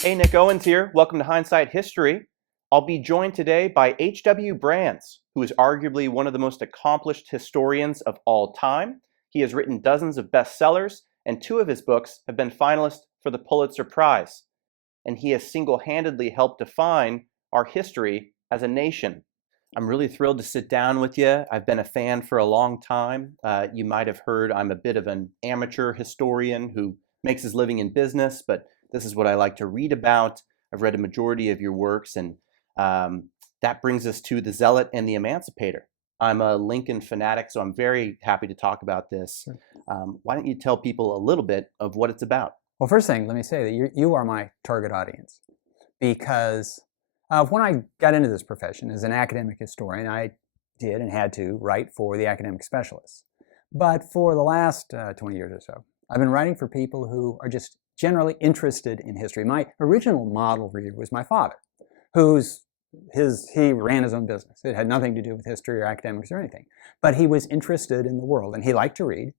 Hey, Nick Owens here. Welcome to Hindsight History. I'll be joined today by H.W. Brands, who is arguably one of the most accomplished historians of all time. He has written dozens of bestsellers, and 2 of his books have been finalists for the Pulitzer Prize. And he has single-handedly helped define our history as a nation. I'm really thrilled to sit down with you. I've been a fan for a long time. You might have heard I'm a bit of an amateur historian who makes his living in business, but this is what I like to read about. I've read a majority of your works, and that brings us to The Zealot and the Emancipator. I'm a Lincoln fanatic, so I'm very happy to talk about this. Why don't you tell people a little bit of what it's about? Well, first thing, let me say that you are my target audience, because when I got into this profession as an academic historian, I did and had to write for the academic specialists. But for the last 20 years or so, I've been writing for people who are just generally interested in history. My original model reader was my father, he ran his own business. It had nothing to do with history or academics or anything. But he was interested in the world, and he liked to read,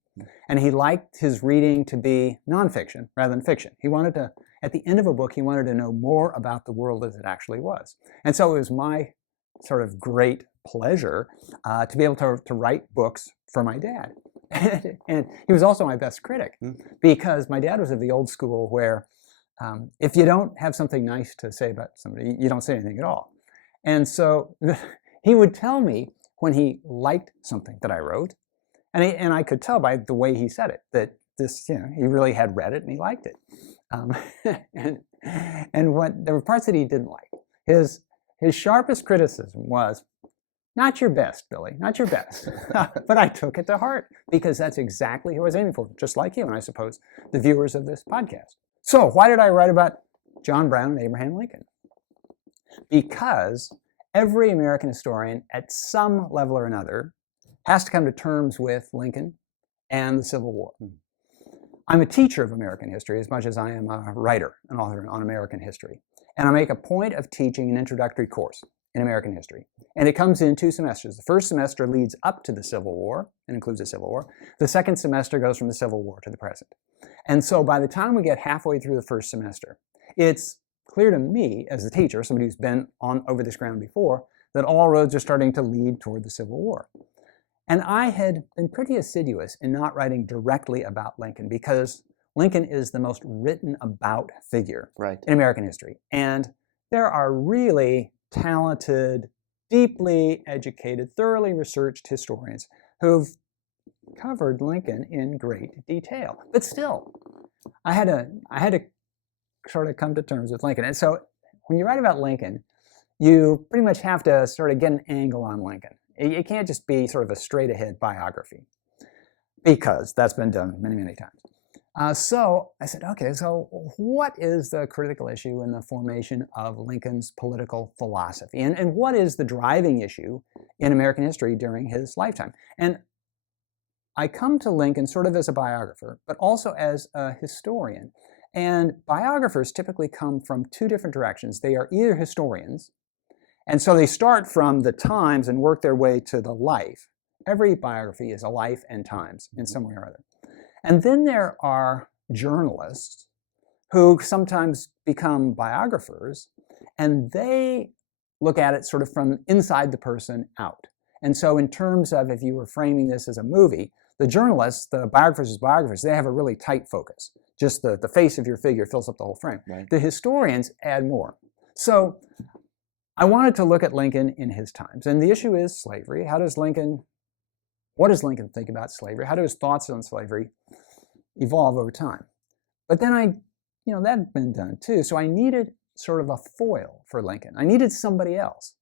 and he liked his reading to be nonfiction rather than fiction. He wanted to, at the end of a book, he wanted to know more about the world as it actually was. And so it was my sort of great pleasure to be able to write books for my dad. And he was also my best critic, because my dad was of the old school where if you don't have something nice to say about somebody, you don't say anything at all. And so he would tell me when he liked something that I wrote, and I could tell by the way he said it that this, he really had read it and he liked it. And there were parts that he didn't like. His sharpest criticism was, "Not your best, Billy, not your best." But I took it to heart, because that's exactly who I was aiming for, just like you, and I suppose the viewers of this podcast. So why did I write about John Brown and Abraham Lincoln? Because every American historian at some level or another has to come to terms with Lincoln and the Civil War. I'm a teacher of American history as much as I am a writer, an author on American history. And I make a point of teaching an introductory course in American history. And it comes in 2 semesters. The first semester leads up to the Civil War and includes the Civil War. The second semester goes from the Civil War to the present. And so by the time we get halfway through the first semester, it's clear to me as a teacher, somebody who's been over this ground before, that all roads are starting to lead toward the Civil War. And I had been pretty assiduous in not writing directly about Lincoln, because Lincoln is the most written about figure in American history. And there are really talented, deeply educated, thoroughly researched historians who've covered Lincoln in great detail. But still, I had to sort of come to terms with Lincoln. And so when you write about Lincoln, you pretty much have to sort of get an angle on Lincoln. It can't just be sort of a straight-ahead biography, because that's been done many, many times. So I said, okay, so what is the critical issue in the formation of Lincoln's political philosophy? And what is the driving issue in American history during his lifetime? And I come to Lincoln sort of as a biographer, but also as a historian. And biographers typically come from 2 different directions. They are either historians, and so they start from the times and work their way to the life. Every biography is a life and times in some way or other. And then there are journalists who sometimes become biographers, and they look at it sort of from inside the person out. And so in terms of, if you were framing this as a movie, the journalists, the biographers, they have a really tight focus. Just the face of your figure fills up the whole frame. Right. The historians add more. So I wanted to look at Lincoln in his times. And the issue is slavery. What does Lincoln think about slavery? How do his thoughts on slavery evolve over time? But then that had been done too. So I needed sort of a foil for Lincoln. I needed somebody else.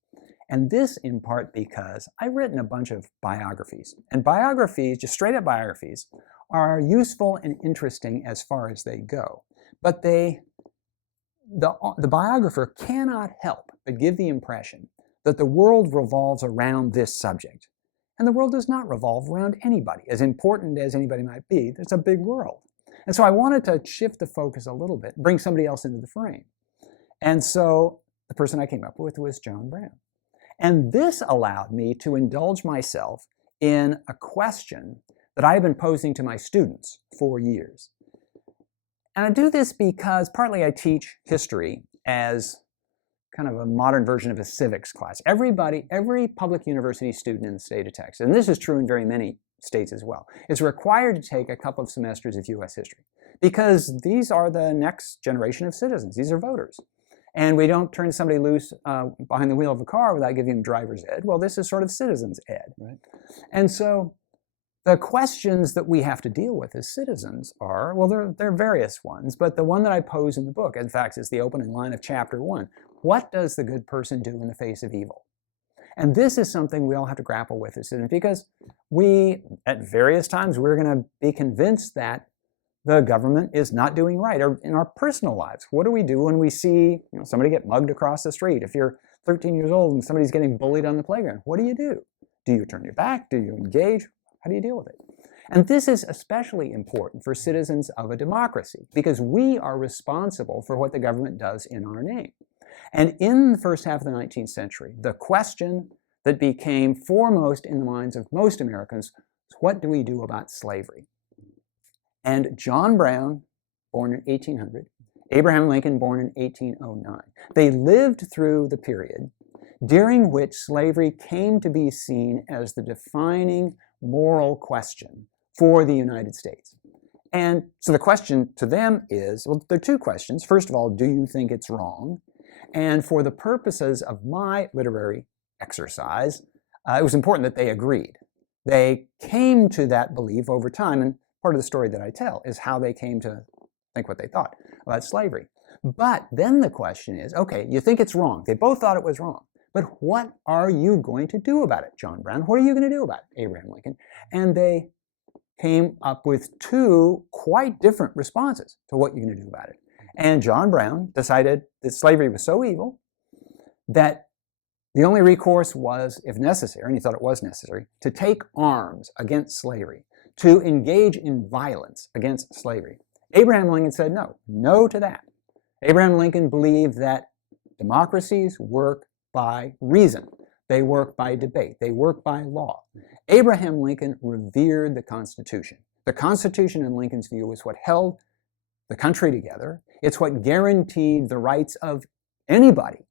And this in part because I've written a bunch of biographies. And biographies, just straight up biographies, are useful and interesting as far as they go. But the biographer cannot help but give the impression that the world revolves around this subject. And the world does not revolve around anybody. As important as anybody might be, it's a big world. And so I wanted to shift the focus a little bit, bring somebody else into the frame. And so the person I came up with was John Brown. And this allowed me to indulge myself in a question that I've been posing to my students for years. And I do this because partly I teach history as kind of a modern version of a civics class. Every public university student in the state of Texas, and this is true in very many states as well, is required to take a couple of semesters of U.S. history because these are the next generation of citizens. These are voters. And we don't turn somebody loose behind the wheel of a car without giving them driver's ed. Well, this is sort of citizens ed. Right? And so the questions that we have to deal with as citizens are, well, there are various ones, but the one that I pose in the book, in fact, is the opening line of chapter 1. What does the good person do in the face of evil? And this is something we all have to grapple with as citizens because we, at various times, we're going to be convinced that the government is not doing right. Or in our personal lives, what do we do when we see somebody get mugged across the street? If you're 13 years old and somebody's getting bullied on the playground, what do? Do you turn your back? Do you engage? How do you deal with it? And this is especially important for citizens of a democracy because we are responsible for what the government does in our name. And in the first half of the 19th century, the question that became foremost in the minds of most Americans was, what do we do about slavery? And John Brown, born in 1800, Abraham Lincoln, born in 1809, they lived through the period during which slavery came to be seen as the defining moral question for the United States. And so the question to them is, well, there are two questions. First of all, do you think it's wrong? And for the purposes of my literary exercise, it was important that they agreed. They came to that belief over time, and part of the story that I tell is how they came to think what they thought about slavery. But then the question is, okay, you think it's wrong. They both thought it was wrong. But what are you going to do about it, John Brown? What are you going to do about it, Abraham Lincoln? And they came up with two quite different responses to what you're going to do about it. And John Brown decided that slavery was so evil that the only recourse was, if necessary, and he thought it was necessary, to take arms against slavery, to engage in violence against slavery. Abraham Lincoln said no to that. Abraham Lincoln believed that democracies work by reason. They work by debate. They work by law. Abraham Lincoln revered the Constitution. The Constitution, in Lincoln's view, was what held the country together. It's what guaranteed the rights of anybody.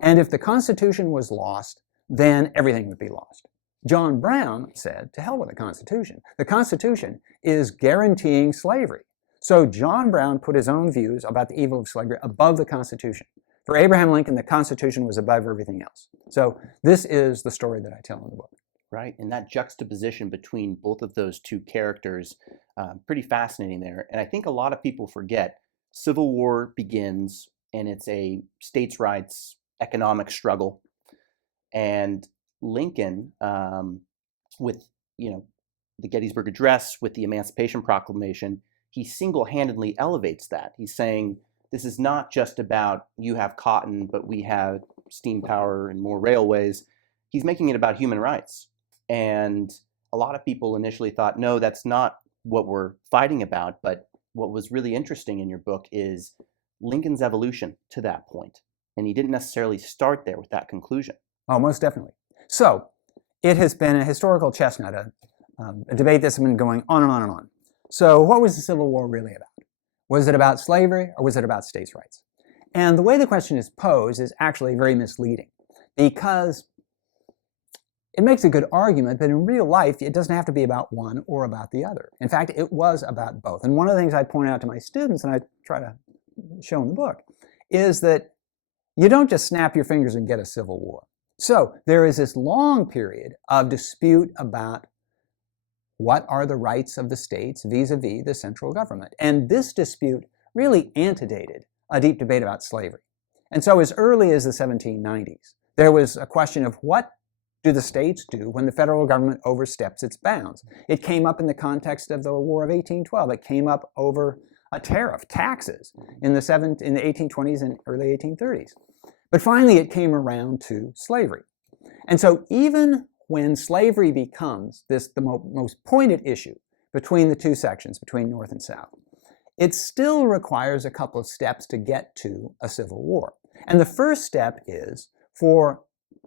And if the Constitution was lost, then everything would be lost. John Brown said, to hell with the Constitution. The Constitution is guaranteeing slavery. So John Brown put his own views about the evil of slavery above the Constitution. For Abraham Lincoln, the Constitution was above everything else. So this is the story that I tell in the book. Right, and that juxtaposition between both of those two characters, pretty fascinating there. And I think a lot of people forget Civil War begins, and it's a states' rights economic struggle. And Lincoln, with the Gettysburg Address, with the Emancipation Proclamation, he single-handedly elevates that. He's saying, this is not just about you have cotton, but we have steam power and more railways. He's making it about human rights. And a lot of people initially thought, no, that's not what we're fighting about. But what was really interesting in your book is Lincoln's evolution to that point. And he didn't necessarily start there with that conclusion. Oh, most definitely. So it has been a historical chestnut, a debate that's been going on and on and on. So what was the Civil War really about? Was it about slavery or was it about states' rights? And the way the question is posed is actually very misleading because it makes a good argument, but in real life, it doesn't have to be about one or about the other. In fact, it was about both. And one of the things I point out to my students, and I try to show in the book, is that you don't just snap your fingers and get a civil war. So there is this long period of dispute about what are the rights of the states vis-a-vis the central government. And this dispute really antedated a deep debate about slavery. And so as early as the 1790s, there was a question of what do the states do when the federal government oversteps its bounds? It came up in the context of the War of 1812. It came up over a tariff, taxes, in the 1820s and early 1830s. But finally, it came around to slavery. And so even when slavery becomes the most pointed issue between the two sections, between North and South, it still requires a couple of steps to get to a civil war. And the first step is for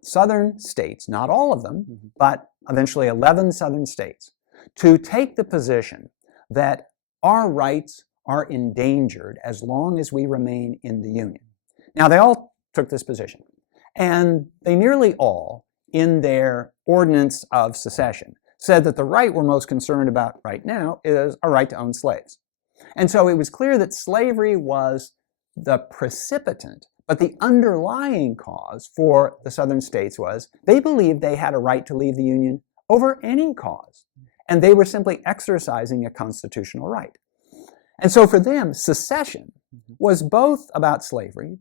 Southern states, not all of them, but eventually 11 Southern states, to take the position that our rights are endangered as long as we remain in the Union. Now, they all took this position, and they nearly all, in their ordinance of secession, said that the right we're most concerned about right now is a right to own slaves. And so it was clear that slavery was the precipitant, but the underlying cause for the Southern states was they believed they had a right to leave the Union over any cause, and they were simply exercising a constitutional right. And so for them, secession was both about slavery,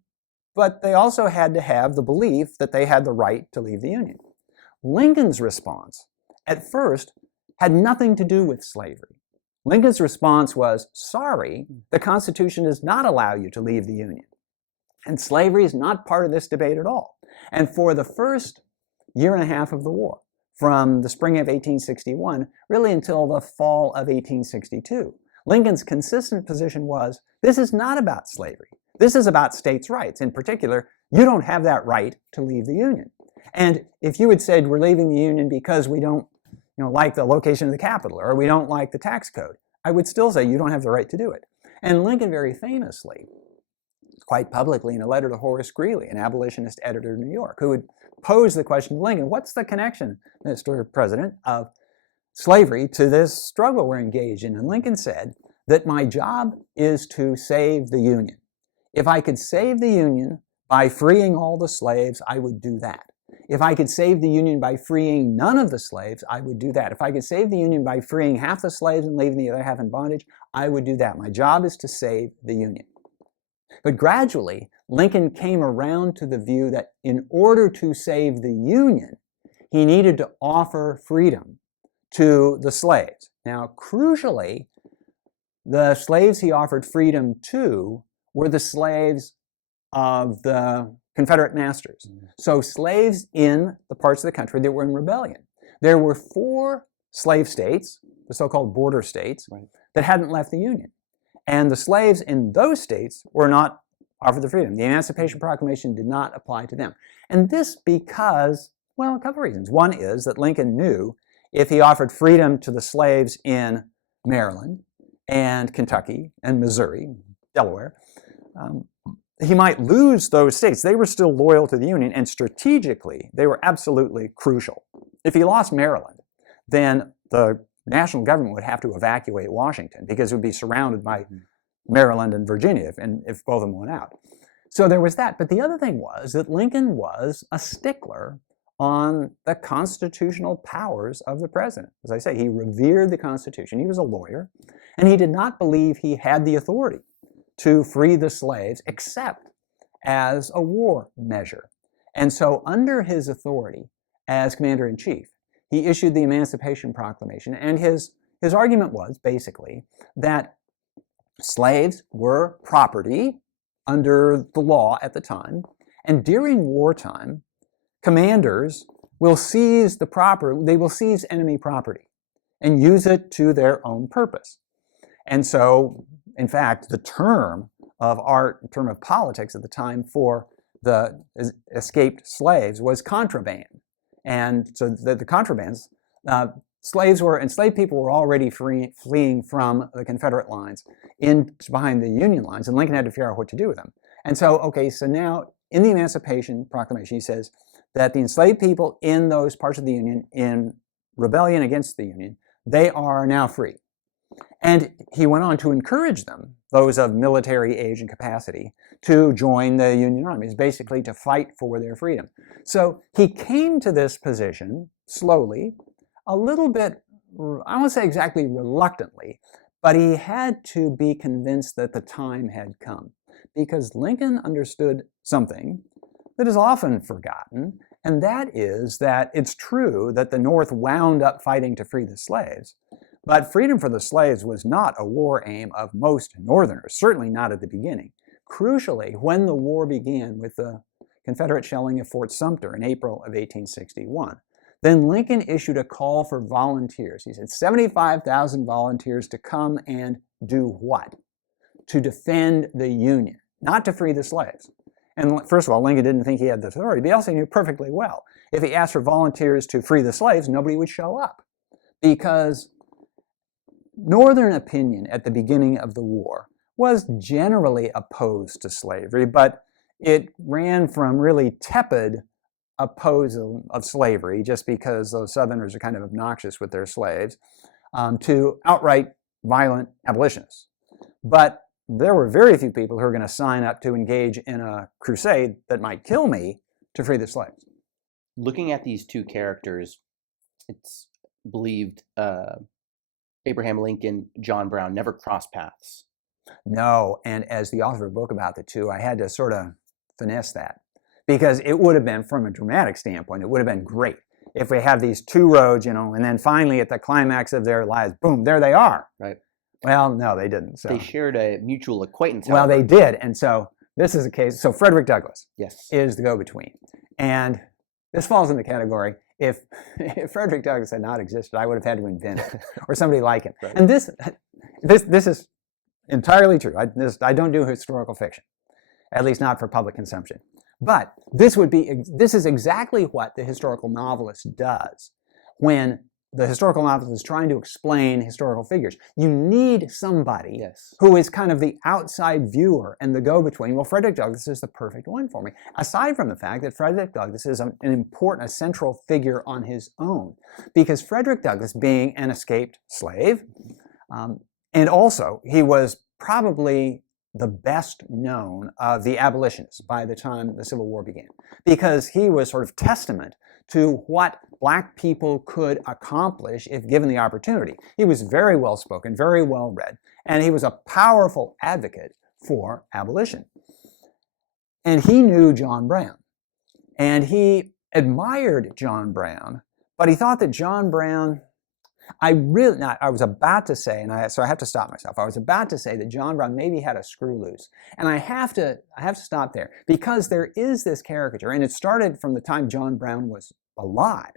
but they also had to have the belief that they had the right to leave the Union. Lincoln's response, at first, had nothing to do with slavery. Lincoln's response was, sorry, the Constitution does not allow you to leave the Union. And slavery is not part of this debate at all. And for the first year and a half of the war, from the spring of 1861, really until the fall of 1862, Lincoln's consistent position was, this is not about slavery. This is about states' rights. In particular, you don't have that right to leave the Union. And if you had said we're leaving the Union because we don't like the location of the Capitol or we don't like the tax code, I would still say you don't have the right to do it. And Lincoln very famously, quite publicly in a letter to Horace Greeley, an abolitionist editor in New York, who would pose the question to Lincoln, what's the connection, Mr. President, of slavery to this struggle we're engaged in? And Lincoln said that my job is to save the Union. If I could save the Union by freeing all the slaves, I would do that. If I could save the Union by freeing none of the slaves, I would do that. If I could save the Union by freeing half the slaves and leaving the other half in bondage, I would do that. My job is to save the Union. But gradually, Lincoln came around to the view that in order to save the Union, he needed to offer freedom to the slaves. Now, crucially, the slaves he offered freedom to were the slaves of the Confederate masters. So slaves in the parts of the country that were in rebellion. There were 4 slave states, the so-called border states, that hadn't left the Union. And the slaves in those states were not offered the freedom. The Emancipation Proclamation did not apply to them. And this because, well, a couple of reasons. One is that Lincoln knew if he offered freedom to the slaves in Maryland and Kentucky and Missouri, Delaware, he might lose those states. They were still loyal to the Union, and strategically, they were absolutely crucial. If he lost Maryland, then the national government would have to evacuate Washington because it would be surrounded by Maryland and Virginia if both of them went out. So there was that. But the other thing was that Lincoln was a stickler on the constitutional powers of the president. As I say, he revered the Constitution. He was a lawyer, and he did not believe he had the authority to free the slaves except as a war measure. And so under his authority as commander-in-chief, he issued the Emancipation Proclamation, and his argument was basically that slaves were property under the law at the time, and during wartime, commanders will seize enemy property and use it to their own purpose. And so, in fact, the term of politics at the time for the escaped slaves was contraband. And so the contrabands, enslaved people were already fleeing from the Confederate lines behind the Union lines, and Lincoln had to figure out what to do with them. And so, so now in the Emancipation Proclamation, he says that the enslaved people in those parts of the Union in rebellion against the Union, they are now free. And he went on to encourage them, those of military age and capacity, to join the Union armies, basically to fight for their freedom. So he came to this position slowly, a little bit, I won't say exactly reluctantly, but he had to be convinced that the time had come. Because Lincoln understood something that is often forgotten, and that is that it's true that the North wound up fighting to free the slaves, but freedom for the slaves was not a war aim of most Northerners, certainly not at the beginning. Crucially, when the war began with the Confederate shelling of Fort Sumter in April of 1861, then Lincoln issued a call for volunteers. He said 75,000 volunteers to come and do what? To defend the Union, not to free the slaves. And first of all, Lincoln didn't think he had the authority, but he also knew perfectly well if he asked for volunteers to free the slaves, nobody would show up. Because Northern opinion at the beginning of the war was generally opposed to slavery, but it ran from really tepid opposal of slavery, just because those Southerners are kind of obnoxious with their slaves, to outright violent abolitionists. But there were very few people who were going to sign up to engage in a crusade that might kill me to free the slaves. Looking at these two characters, it's believed Abraham Lincoln, John Brown never crossed paths. No, and as the author of a book about the two, I had to sort of finesse that, because it would have been, from a dramatic standpoint, it would have been great if we have these two roads, and then finally at the climax of their lives, boom, there they are. Right. Well, no, they didn't. So. They shared a mutual acquaintance. Well, they did, and so this is a case. So Frederick Douglass, yes, is the go-between, and this falls in the category. If Frederick Douglass had not existed, I would have had to invent it, or somebody like him. Right. And this is entirely true. I don't do historical fiction, at least not for public consumption. But this is exactly what the historical novelist does when the historical novelist is trying to explain historical figures. You need somebody who is kind of the outside viewer and the go-between. Well, Frederick Douglass is the perfect one for me, aside from the fact that Frederick Douglass is a central figure on his own, because Frederick Douglass, being an escaped slave, and also he was probably the best known of the abolitionists by the time the Civil War began, because he was sort of testament to what black people could accomplish if given the opportunity. He was very well spoken, very well read, and he was a powerful advocate for abolition. And he knew John Brown, and he admired John Brown, but he thought that John Brown, I was about to say, so I have to stop myself. I was about to say that John Brown maybe had a screw loose, and I have to stop there, because there is this caricature, and it started from the time John Brown was alive,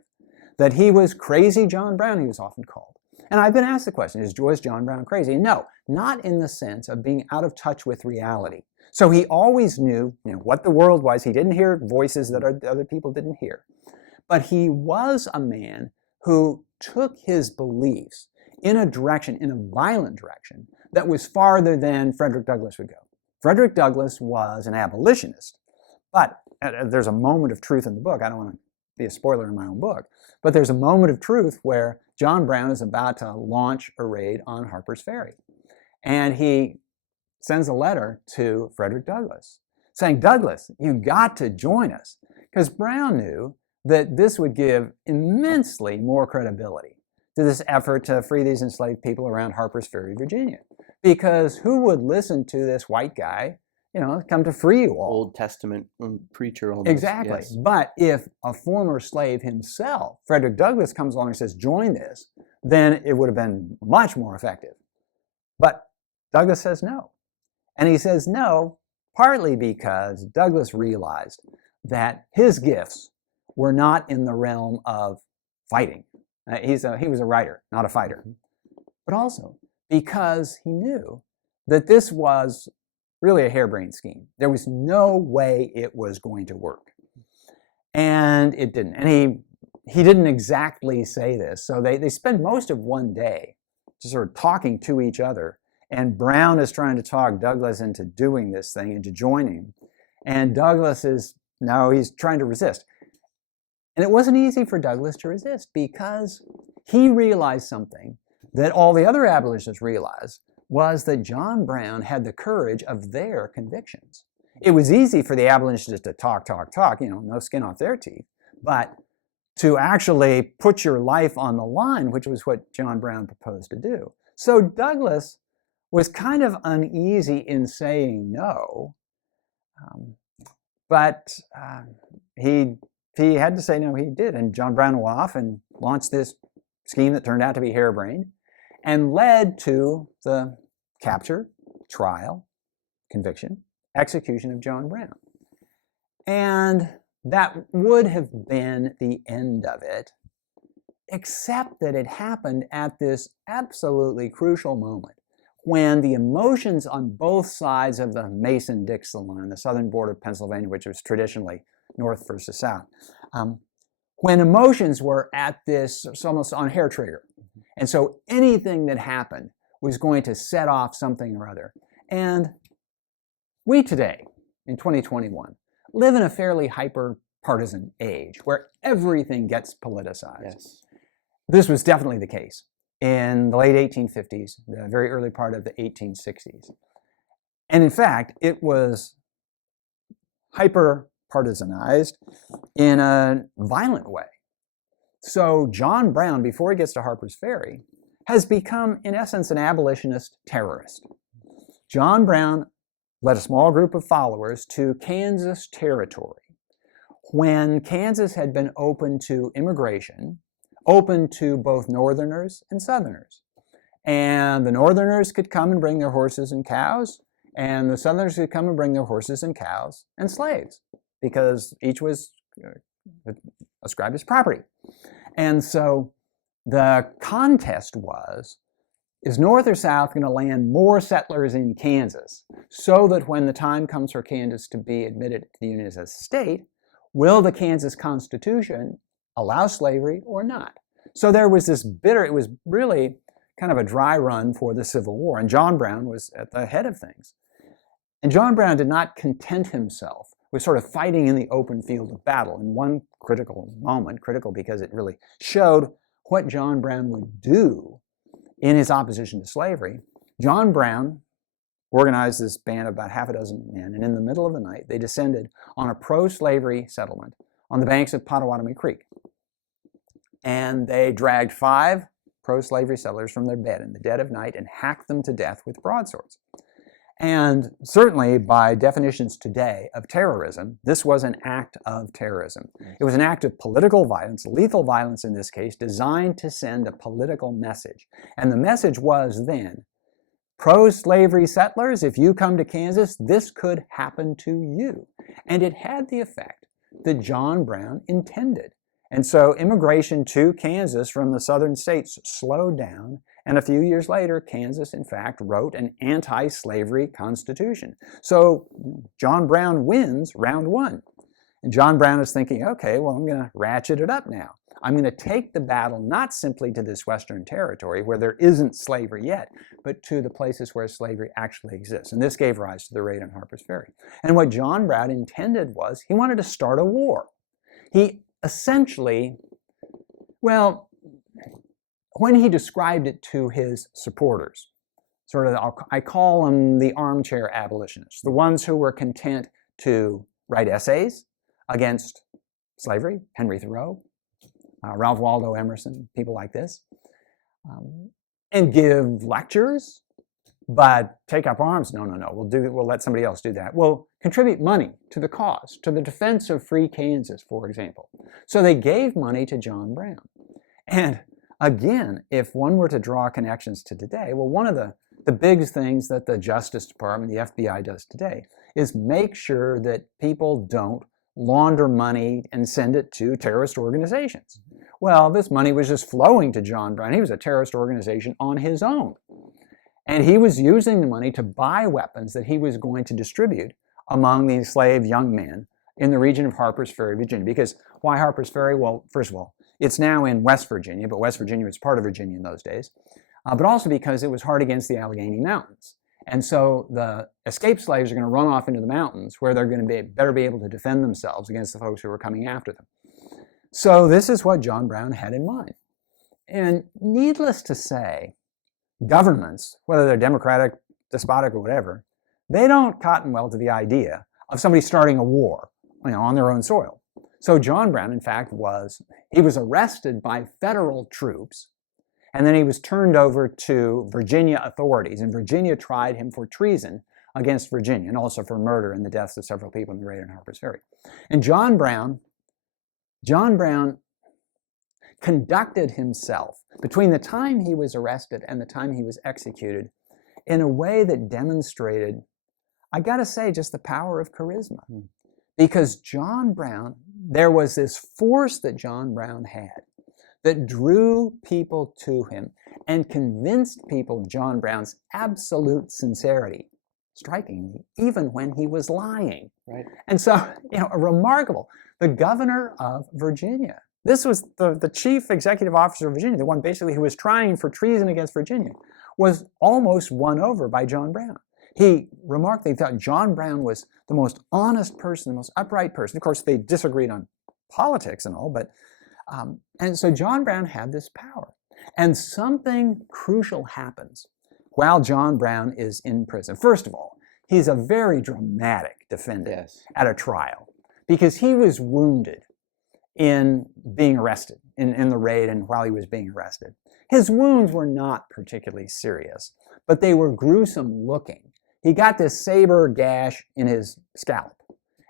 that he was crazy John Brown, he was often called. And I've been asked the question, was John Brown crazy? And no, not in the sense of being out of touch with reality. So he always knew, what the world was. He didn't hear voices that other people didn't hear. But he was a man who took his beliefs in a violent direction, that was farther than Frederick Douglass would go. Frederick Douglass was an abolitionist, but there's a moment of truth in the book. I don't want to be a spoiler in my own book, but there's a moment of truth where John Brown is about to launch a raid on Harper's Ferry. And he sends a letter to Frederick Douglass saying, Douglass, you got to join us. Because Brown knew that this would give immensely more credibility to this effort to free these enslaved people around Harper's Ferry, Virginia. Because who would listen to this white guy, come to free you all? Old Testament preacher almost. Exactly. Yes. But if a former slave himself, Frederick Douglass, comes along and says, join this, then it would have been much more effective. But Douglass says no. And he says no partly because Douglass realized that his gifts were not in the realm of fighting. He was a writer, not a fighter. But also because he knew that this was really a harebrained scheme. There was no way it was going to work. And it didn't. And he didn't exactly say this. So they spend most of one day just sort of talking to each other. And Brown is trying to talk Douglass into doing this thing, into joining. And Douglass he's trying to resist. And it wasn't easy for Douglass to resist, because he realized something that all the other abolitionists realized, was that John Brown had the courage of their convictions. It was easy for the abolitionists to talk, no skin off their teeth, but to actually put your life on the line, which was what John Brown proposed to do. So Douglass was kind of uneasy in saying no, but he had to say no, he did. And John Brown went off and launched this scheme that turned out to be harebrained and led to the capture, trial, conviction, execution of John Brown. And that would have been the end of it, except that it happened at this absolutely crucial moment when the emotions on both sides of the Mason-Dixon line, the southern border of Pennsylvania, which was traditionally north versus south, when emotions were at this, it's almost on hair trigger. And so anything that happened was going to set off something or other. And we today, in 2021, live in a fairly hyper-partisan age where everything gets politicized. Yes. This was definitely the case in the late 1850s, the very early part of the 1860s. And in fact, it was hyper-partisanized in a violent way. So John Brown, before he gets to Harper's Ferry, has become, in essence, an abolitionist terrorist. John Brown led a small group of followers to Kansas Territory when Kansas had been open to immigration, open to both Northerners and Southerners. And the Northerners could come and bring their horses and cows, and the Southerners could come and bring their horses and cows and slaves, because each was ascribed as property. And so the contest was, is North or South going to land more settlers in Kansas so that when the time comes for Kansas to be admitted to the Union as a state, will the Kansas Constitution allow slavery or not? So there was this it was really kind of a dry run for the Civil War, and John Brown was at the head of things. And John Brown did not content himself with sort of fighting in the open field of battle. In one critical moment, critical because it really showed what John Brown would do in his opposition to slavery, John Brown organized this band of about half a dozen men, and in the middle of the night, they descended on a pro-slavery settlement on the banks of Pottawatomie Creek. And they dragged 5 pro-slavery settlers from their bed in the dead of night and hacked them to death with broadswords. And certainly, by definitions today of terrorism, this was an act of terrorism. It was an act of political violence, lethal violence in this case, designed to send a political message. And the message was then, pro-slavery settlers, if you come to Kansas, this could happen to you. And it had the effect that John Brown intended. And so immigration to Kansas from the southern states slowed down. And a few years later, Kansas, in fact, wrote an anti-slavery constitution. So John Brown wins round 1. And John Brown is thinking, okay, well, I'm going to ratchet it up now. I'm going to take the battle not simply to this Western territory where there isn't slavery yet, but to the places where slavery actually exists. And this gave rise to the raid on Harper's Ferry. And what John Brown intended was he wanted to start a war. He essentially, well, when he described it to his supporters, sort of, I call them the armchair abolitionists, the ones who were content to write essays against slavery, Henry Thoreau, Ralph Waldo Emerson, people like this, and give lectures, but take up arms. No, we'll let somebody else do that. We'll contribute money to the cause, to the defense of free Kansas, for example. So they gave money to John Brown. And again, if one were to draw connections to today, well, one of the big things that the Justice Department, the FBI does today is make sure that people don't launder money and send it to terrorist organizations. Well, this money was just flowing to John Brown. He was a terrorist organization on his own. And he was using the money to buy weapons that he was going to distribute among the enslaved young men in the region of Harper's Ferry, Virginia. Because why Harper's Ferry? Well, first of all, it's now in West Virginia, but West Virginia was part of Virginia in those days. But also because it was hard against the Allegheny Mountains. And so the escaped slaves are going to run off into the mountains where they're going to better be able to defend themselves against the folks who were coming after them. So this is what John Brown had in mind. And needless to say, governments, whether they're democratic, despotic, or whatever, they don't cotton well to the idea of somebody starting a war, on their own soil. So John Brown, in fact, was arrested by federal troops, and then he was turned over to Virginia authorities, and Virginia tried him for treason against Virginia, and also for murder and the deaths of several people in the raid on Harper's Ferry. And John Brown conducted himself between the time he was arrested and the time he was executed in a way that demonstrated, I gotta say, just the power of charisma. Because John Brown, there was this force that John Brown had that drew people to him and convinced people of John Brown's absolute sincerity, strikingly, even when he was lying. Right. And so, remarkable. The governor of Virginia, this was the chief executive officer of Virginia, the one basically who was trying for treason against Virginia, was almost won over by John Brown. He remarked they thought John Brown was the most honest person, the most upright person. Of course, they disagreed on politics and all, but and so John Brown had this power. And something crucial happens while John Brown is in prison. First of all, he's a very dramatic defendant at a trial because he was wounded in being arrested, in the raid and while he was being arrested. His wounds were not particularly serious, but they were gruesome looking. He got this saber gash in his scalp.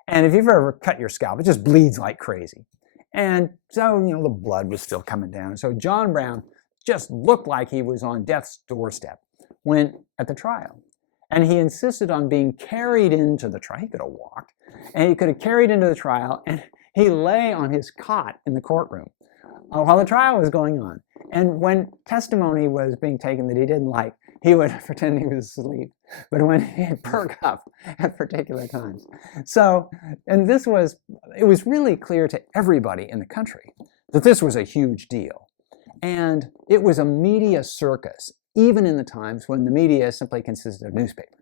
And if you've ever cut your scalp, it just bleeds like crazy. And so, the blood was still coming down. So John Brown just looked like he was on death's doorstep at the trial. And he insisted on being carried into the trial. He could have walked. And he could have carried into the trial, and he lay on his cot in the courtroom while the trial was going on. And when testimony was being taken that he didn't like, he would pretend he was asleep. But when he'd perk up at particular times. So, and it was really clear to everybody in the country that this was a huge deal. And it was a media circus, even in the times when the media simply consisted of newspapers.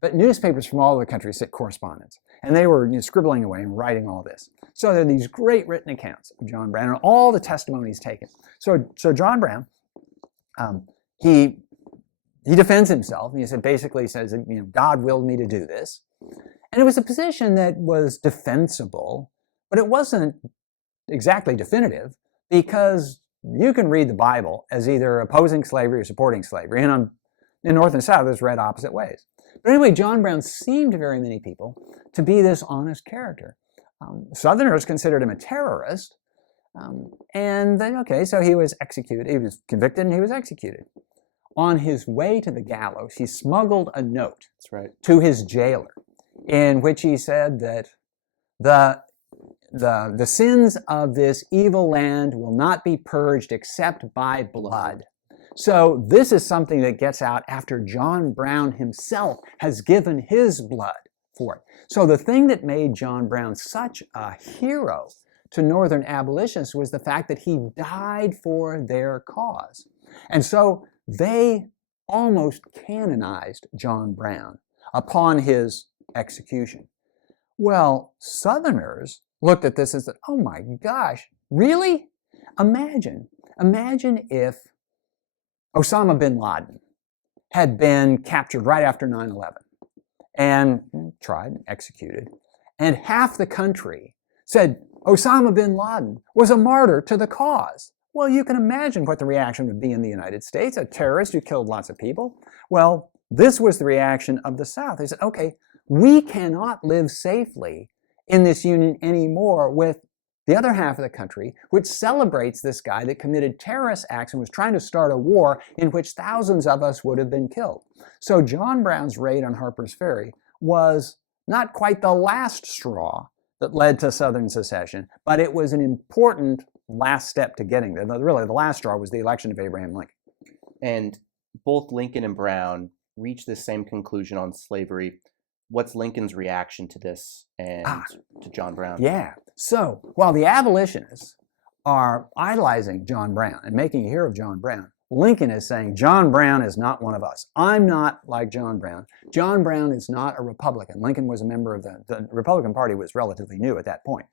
But newspapers from all over the country sent correspondents. And they were scribbling away and writing all this. So there are these great written accounts of John Brown and all the testimonies taken. So John Brown, he defends himself. He basically says, God willed me to do this. And it was a position that was defensible, but it wasn't exactly definitive because you can read the Bible as either opposing slavery or supporting slavery. And in North and South, it's read opposite ways. But anyway, John Brown seemed to very many people to be this honest character. Southerners considered him a terrorist. So he was executed. He was convicted and he was executed. On his way to the gallows, he smuggled a note to his jailer in which he said that the sins of this evil land will not be purged except by blood. So this is something that gets out after John Brown himself has given his blood for it. So the thing that made John Brown such a hero to Northern abolitionists was the fact that he died for their cause. And so they almost canonized John Brown upon his execution. Well, Southerners looked at this and said, oh my gosh, really? Imagine if Osama bin Laden had been captured right after 9/11 and tried and executed, and half the country said Osama bin Laden was a martyr to the cause. Well, you can imagine what the reaction would be in the United States, a terrorist who killed lots of people. Well, this was the reaction of the South. They said, okay, we cannot live safely in this union anymore with the other half of the country, which celebrates this guy that committed terrorist acts and was trying to start a war in which thousands of us would have been killed. So John Brown's raid on Harper's Ferry was not quite the last straw that led to Southern secession, but it was an important last step to getting there. Really, the last straw was the election of Abraham Lincoln. And both Lincoln and Brown reached the same conclusion on slavery. What's Lincoln's reaction to this and to John Brown? Yeah. So while the abolitionists are idolizing John Brown and making a hero of John Brown, Lincoln is saying, John Brown is not one of us. I'm not like John Brown. John Brown is not a Republican. Lincoln was a member of the Republican Party was relatively new at that point.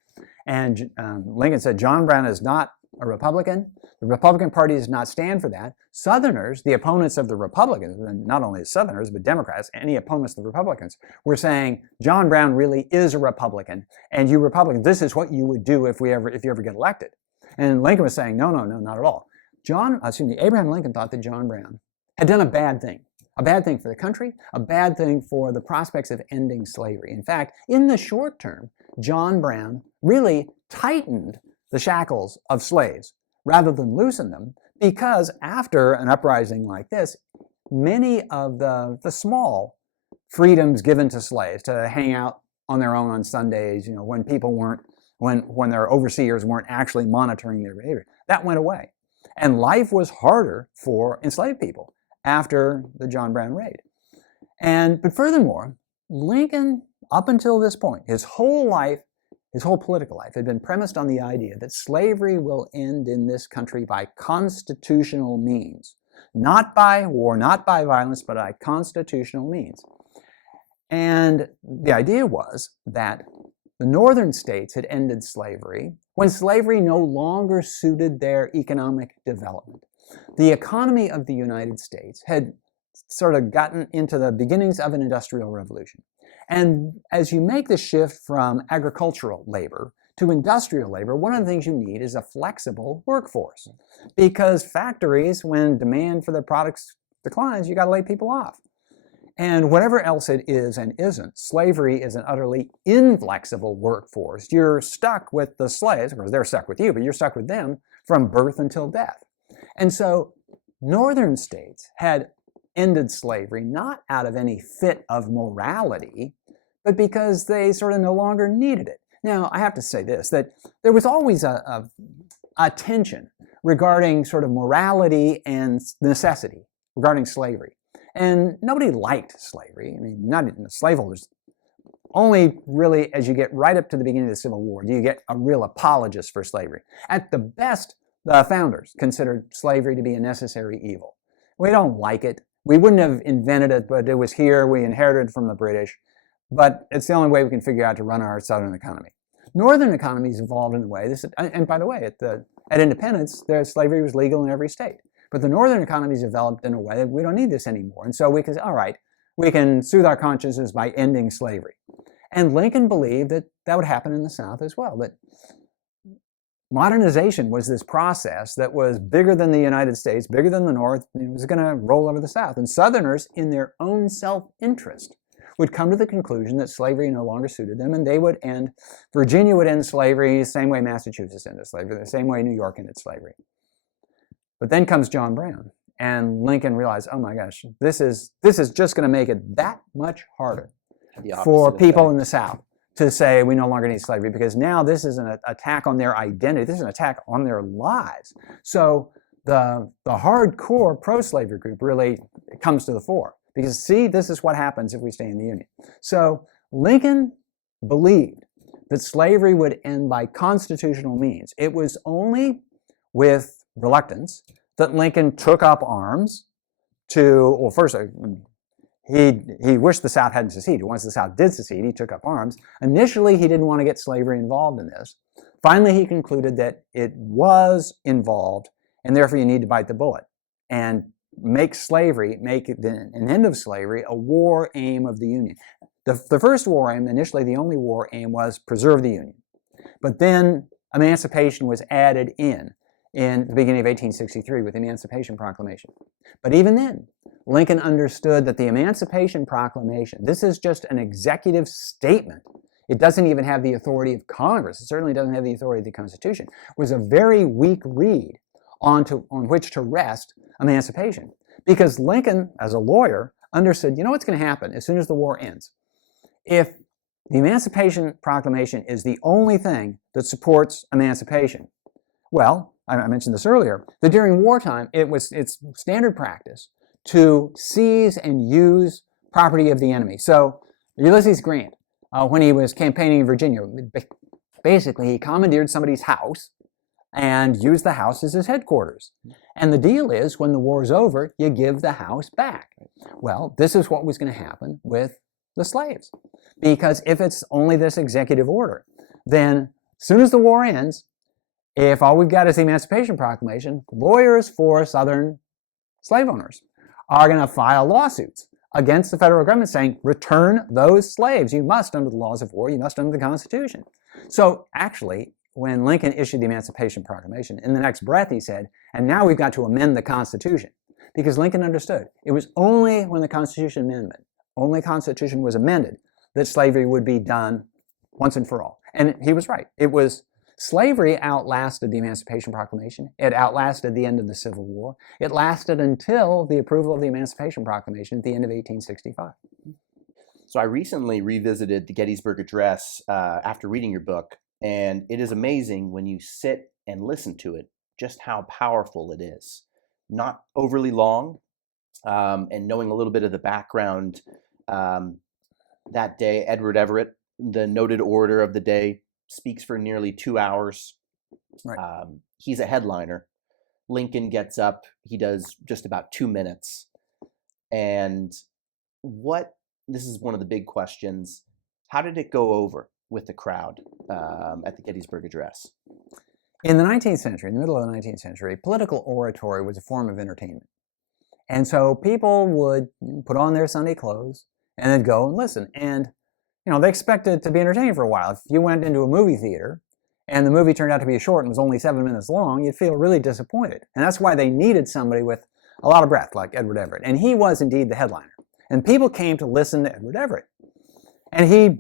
And Lincoln said, John Brown is not a Republican. The Republican Party does not stand for that. Southerners, the opponents of the Republicans, and not only Southerners, but Democrats, any opponents of the Republicans, were saying, John Brown really is a Republican. And you Republicans, this is what you would do if you ever get elected. And Lincoln was saying, no, not at all. Abraham Lincoln thought that John Brown had done a bad thing for the country, a bad thing for the prospects of ending slavery. In fact, in the short term, John Brown really tightened the shackles of slaves rather than loosen them, because after an uprising like this, many of the small freedoms given to slaves to hang out on their own on Sundays, when people weren't, when their overseers weren't actually monitoring their behavior, that went away. And life was harder for enslaved people after the John Brown raid. But furthermore, Lincoln, up until this point, his whole political life had been premised on the idea that slavery will end in this country by constitutional means. Not by war, not by violence, but by constitutional means. And the idea was that the northern states had ended slavery when slavery no longer suited their economic development. The economy of the United States had sort of gotten into the beginnings of an industrial revolution. And as you make the shift from agricultural labor to industrial labor, one of the things you need is a flexible workforce. Because factories, when demand for their products declines, you got to lay people off. And whatever else it is and isn't, slavery is an utterly inflexible workforce. You're stuck with the slaves, or they're stuck with you, but you're stuck with them from birth until death. And so northern states had ended slavery not out of any fit of morality, but because they sort of no longer needed it. Now, I have to say this, that there was always a tension regarding sort of morality and necessity regarding slavery. And nobody liked slavery. I mean, not even the slaveholders. Only really as you get right up to the beginning of the Civil War do you get a real apologist for slavery. At the best, the founders considered slavery to be a necessary evil. We don't like it. We wouldn't have invented it, but it was here. We inherited it from the British. But it's the only way we can figure out to run our southern economy. Northern economies evolved in a way, and by the way, at independence, slavery was legal in every state. But the northern economies developed in a way that we don't need this anymore. And so we can say, all right, we can soothe our consciences by ending slavery. And Lincoln believed that that would happen in the South as well, that modernization was this process that was bigger than the United States, bigger than the North, and it was going to roll over the South. And Southerners, in their own self-interest, would come to the conclusion that slavery no longer suited them, and they would end, Virginia would end slavery the same way Massachusetts ended slavery, the same way New York ended slavery. But then comes John Brown, and Lincoln realized, oh my gosh, this is just going to make it that much harder for people in the South to say we no longer need slavery, because now this is an attack on their identity. This is an attack on their lives. So the hardcore pro-slavery group really comes to the fore, because see, this is what happens if we stay in the Union. So Lincoln believed that slavery would end by constitutional means. It was only with reluctance that Lincoln took up arms to, well, first, he wished the South hadn't seceded. Once the South did secede, he took up arms. Initially, he didn't want to get slavery involved in this. Finally, he concluded that it was involved, and therefore you need to bite the bullet and make an end of slavery a war aim of the Union. The first war aim, initially the only war aim, was preserve the Union. But then emancipation was added in the beginning of 1863 with the Emancipation Proclamation. But even then, Lincoln understood that the Emancipation Proclamation, this is just an executive statement. It doesn't even have the authority of Congress. It certainly doesn't have the authority of the Constitution. It was a very weak reed on which to rest emancipation. Because Lincoln, as a lawyer, understood, you know what's going to happen as soon as the war ends? If the Emancipation Proclamation is the only thing that supports emancipation, well, I mentioned this earlier, that during wartime, it's standard practice to seize and use property of the enemy. So Ulysses Grant, when he was campaigning in Virginia, basically he commandeered somebody's house and used the house as his headquarters. And the deal is, when the war's over, you give the house back. Well, this is what was going to happen with the slaves. Because if it's only this executive order, then as soon as the war ends, if all we've got is the Emancipation Proclamation, lawyers for Southern slave owners are going to file lawsuits against the federal government saying, return those slaves. You must under the laws of war. You must under the Constitution. So actually, when Lincoln issued the Emancipation Proclamation, in the next breath he said, and now we've got to amend the Constitution. Because Lincoln understood it was only when the Constitution was amended, that slavery would be done once and for all. And he was right. Slavery outlasted the Emancipation Proclamation. It outlasted the end of the Civil War. It lasted until the approval of the Emancipation Proclamation at the end of 1865. So I recently revisited the Gettysburg Address after reading your book, and it is amazing when you sit and listen to it, just how powerful it is. Not overly long, and knowing a little bit of the background that day, Edward Everett, the noted orator of the day, speaks for nearly 2 hours. Right. He's a headliner. Lincoln gets up. He does just about 2 minutes. And what this is one of the big questions. How did it go over with the crowd at the Gettysburg Address? In the 19th century, in the middle of the 19th century, political oratory was a form of entertainment. And so people would put on their Sunday clothes and then go and listen. And, they expected to be entertained for a while. If you went into a movie theater and the movie turned out to be short and was only 7 minutes long, you'd feel really disappointed. And that's why they needed somebody with a lot of breath, like Edward Everett. And he was indeed the headliner. And people came to listen to Edward Everett. And he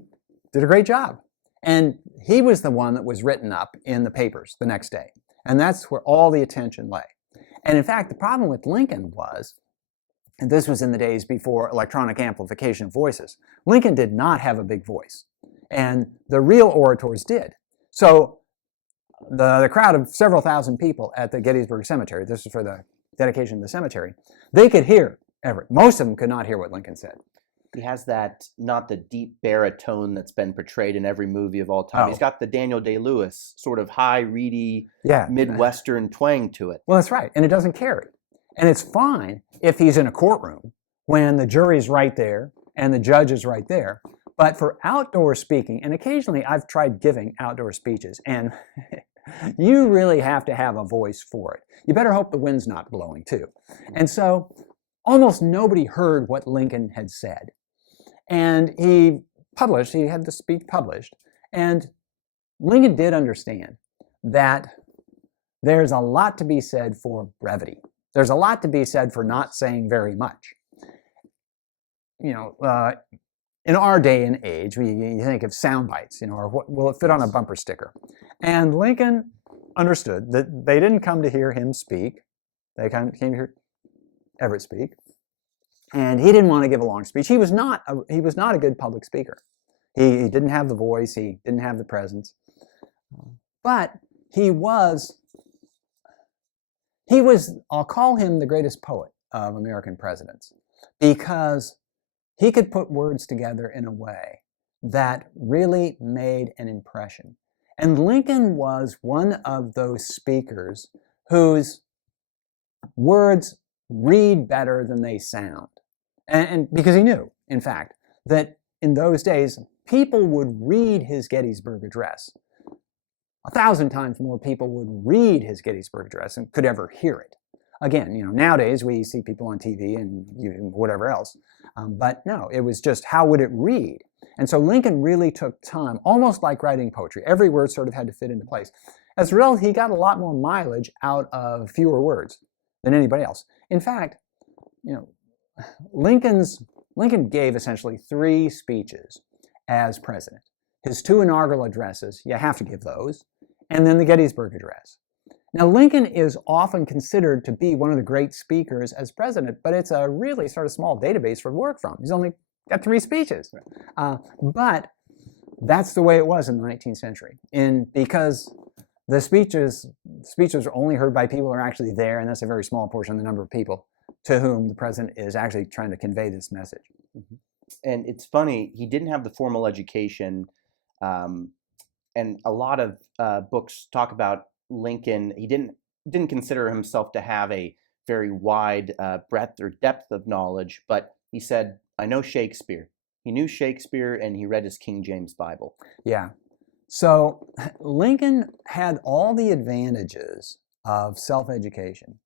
did a great job. And he was the one that was written up in the papers the next day. And that's where all the attention lay. And in fact, the problem with Lincoln was, and this was in the days before electronic amplification of voices, Lincoln did not have a big voice. And the real orators did. So the crowd of several thousand people at the Gettysburg Cemetery, this is for the dedication of the cemetery, they could hear Everett. Most of them could not hear what Lincoln said. He has that, not the deep baritone that's been portrayed in every movie of all time. Oh. He's got the Daniel Day-Lewis sort of high, reedy, Yeah. Midwestern twang to it. Well, that's right. And it doesn't carry. And it's fine if he's in a courtroom when the jury's right there and the judge is right there. But for outdoor speaking, and occasionally I've tried giving outdoor speeches, and you really have to have a voice for it. You better hope the wind's not blowing too. And so almost nobody heard what Lincoln had said. And he had the speech published, and Lincoln did understand that there's a lot to be said for brevity. There's a lot to be said for not saying very much. In our day and age, you think of sound bites, or what will it fit on a bumper sticker? And Lincoln understood that they didn't come to hear him speak. They came to hear Everett speak. And he didn't want to give a long speech. He was not a good public speaker. He didn't have the voice. He didn't have the presence. But he was, I'll call him the greatest poet of American presidents, because he could put words together in a way that really made an impression. And Lincoln was one of those speakers whose words read better than they sound. And because he knew, in fact, that in those days, people would read his Gettysburg Address. 1,000 times more people would read his Gettysburg Address than could ever hear it. Again, nowadays we see people on TV and whatever else. But no, it was just how would it read? And so Lincoln really took time, almost like writing poetry. Every word sort of had to fit into place. As a result, he got a lot more mileage out of fewer words than anybody else. In fact, Lincoln gave essentially 3 speeches as president. His 2 inaugural addresses, you have to give those, and then the Gettysburg Address. Now, Lincoln is often considered to be one of the great speakers as president, but it's a really sort of small database for work from. He's only got 3 speeches. But that's the way it was in the 19th century. Because the speeches are only heard by people who are actually there, and that's a very small portion of the number of people to whom the president is actually trying to convey this message. Mm-hmm. And it's funny, he didn't have the formal education, and a lot of books talk about Lincoln. He didn't consider himself to have a very wide breadth or depth of knowledge, but he said, I know Shakespeare. He knew Shakespeare, and he read his King James Bible. Yeah. So Lincoln had all the advantages of self-education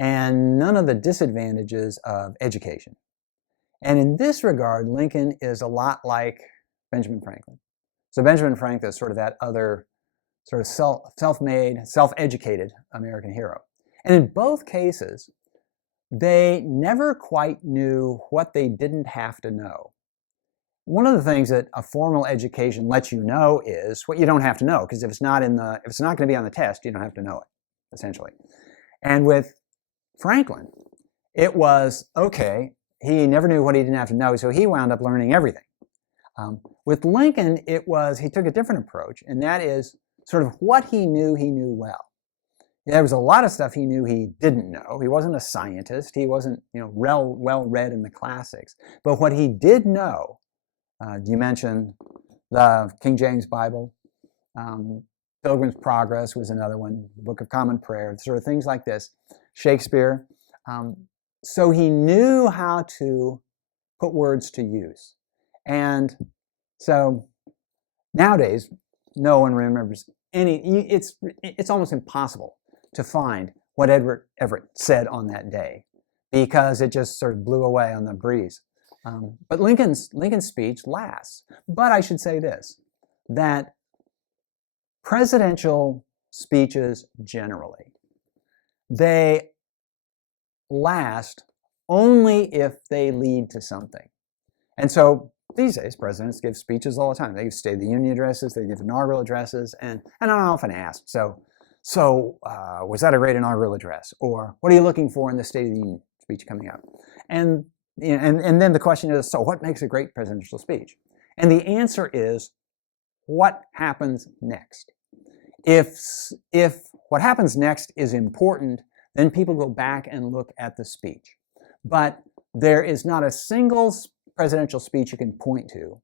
and none of the disadvantages of education. And in this regard, Lincoln is a lot like Benjamin Franklin. So Benjamin Franklin is sort of that other sort of self-made, self-educated American hero. And in both cases, they never quite knew what they didn't have to know. One of the things that a formal education lets you know is what you don't have to know, because if it's not going to be on the test, you don't have to know it, essentially. And with Franklin, it was, okay, he never knew what he didn't have to know, so he wound up learning everything. With Lincoln, he took a different approach, and that is sort of what he knew well. There was a lot of stuff he knew he didn't know. He wasn't a scientist. He wasn't, well read in the classics. But what he did know, you mentioned the King James Bible, Pilgrim's Progress was another one, the Book of Common Prayer, sort of things like this, Shakespeare. So he knew how to put words to use. And so nowadays, no one remembers it's almost impossible to find what Edward Everett said on that day because it just sort of blew away on the breeze. But Lincoln's speech lasts. But I should say this, that presidential speeches generally, they last only if they lead to something. And so these days, presidents give speeches all the time. They give State of the Union addresses, they give inaugural addresses, and I'm often asked, so was that a great inaugural address? Or what are you looking for in the State of the Union speech coming up? And then the question is, so what makes a great presidential speech? And the answer is, what happens next? If what happens next is important, then people go back and look at the speech. But there is not a single presidential speech you can point to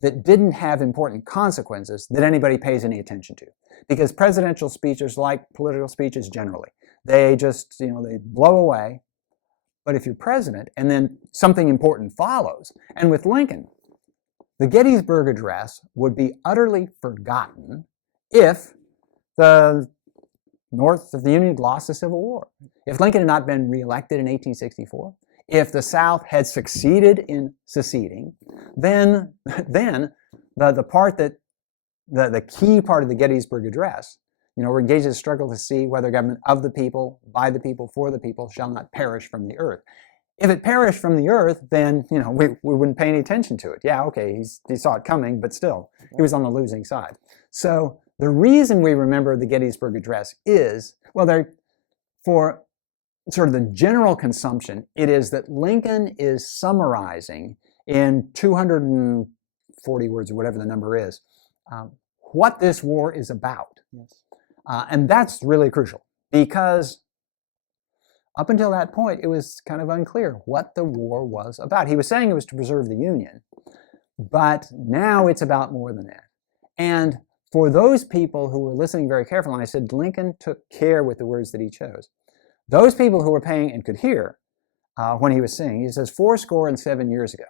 that didn't have important consequences that anybody pays any attention to. Because presidential speeches, like political speeches generally, they just, they blow away. But if you're president and then something important follows, and with Lincoln, the Gettysburg Address would be utterly forgotten if the North of the Union had lost the Civil War. If Lincoln had not been reelected in 1864, if the South had succeeded in seceding, then the part that the key part of the Gettysburg Address, we're engaged in a struggle to see whether government of the people, by the people, for the people shall not perish from the earth. If it perished from the earth, then we wouldn't pay any attention to it. Yeah, okay, he saw it coming, but still, he was on the losing side. So the reason we remember the Gettysburg Address is, for sort of the general consumption, it is that Lincoln is summarizing in 240 words or whatever the number is, what this war is about. Yes. And that's really crucial because up until that point, it was kind of unclear what the war was about. He was saying it was to preserve the Union, but now it's about more than that. And for those people who were listening very carefully, and I said Lincoln took care with the words that he chose, those people who were paying and could hear when he was saying, he says 77 years ago.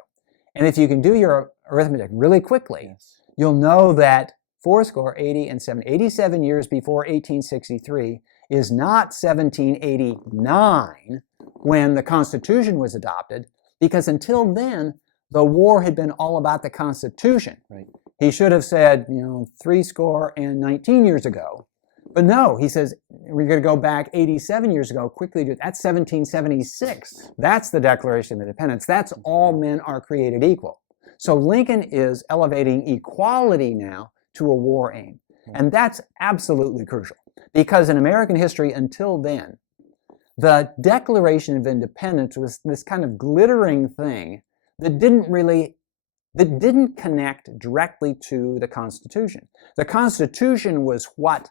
And if you can do your arithmetic really quickly, yes, you'll know that 87 years before 1863 is not 1789 when the Constitution was adopted, because until then, the war had been all about the Constitution. Right. He should have said, 19 years ago. But no, he says, we're going to go back 87 years ago, quickly do it. That's 1776. That's the Declaration of Independence. That's all men are created equal. So Lincoln is elevating equality now to a war aim. And that's absolutely crucial. Because in American history until then, the Declaration of Independence was this kind of glittering thing that didn't connect directly to the Constitution. The Constitution was what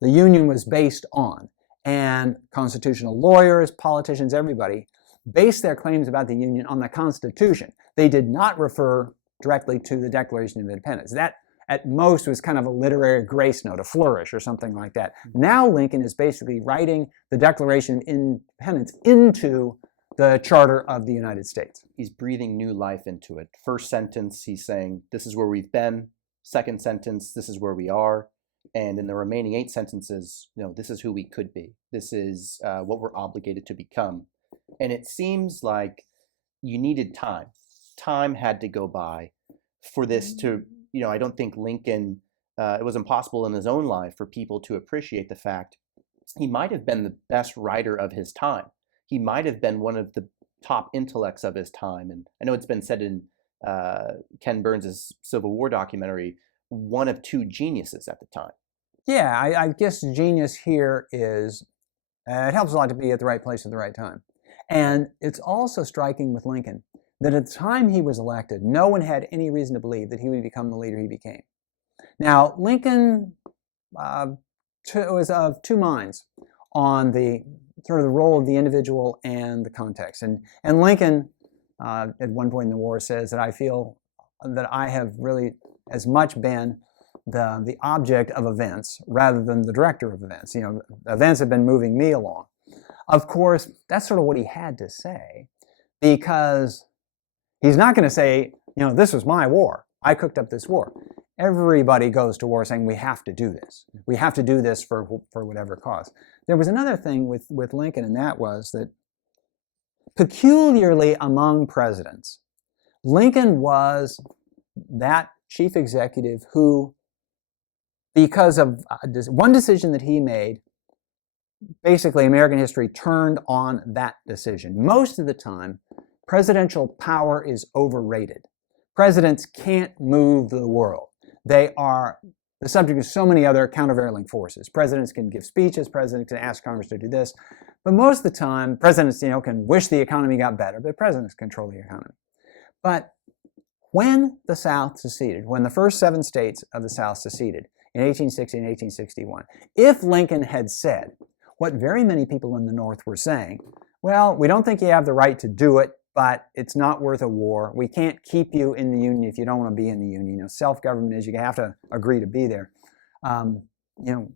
the Union was based on. And constitutional lawyers, politicians, everybody based their claims about the Union on the Constitution. They did not refer directly to the Declaration of Independence. That, at most, was kind of a literary grace note, a flourish or something like that. Now Lincoln is basically writing the Declaration of Independence into the Charter of the United States. He's breathing new life into it. First sentence, he's saying, this is where we've been. Second sentence, this is where we are. And in the remaining 8 sentences, this is who we could be. This is what we're obligated to become. And it seems like you needed time. Time had to go by for this to, I don't think Lincoln, it was impossible in his own life for people to appreciate the fact he might have been the best writer of his time. He might have been one of the top intellects of his time. And I know it's been said in Ken Burns' Civil War documentary, one of 2 geniuses at the time. Yeah, I guess genius here is, it helps a lot to be at the right place at the right time. And it's also striking with Lincoln that at the time he was elected, no one had any reason to believe that he would become the leader he became. Now, Lincoln was of 2 minds on the sort of the role of the individual and the context. And Lincoln, at one point in the war, says that I feel that I have really as much been the object of events rather than the director of events. Events have been moving me along. Of course, that's sort of what he had to say, because He's not going to say, this was my war. I cooked up this war. Everybody goes to war saying we have to do this. We have to do this for whatever cause. There was another thing with Lincoln, and that was that peculiarly among presidents, Lincoln was that chief executive who, because of one decision that he made, basically American history turned on that decision. Most of the time, presidential power is overrated. Presidents can't move the world. They are the subject of so many other countervailing forces. Presidents can give speeches, presidents can ask Congress to do this, but most of the time, presidents can wish the economy got better, but presidents control the economy. But when the South seceded, when the first 7 states of the South seceded in 1860 and 1861, if Lincoln had said what very many people in the North were saying, well, we don't think you have the right to do it, but it's not worth a war. We can't keep you in the Union if you don't want to be in the Union. Self-government is you have to agree to be there. You're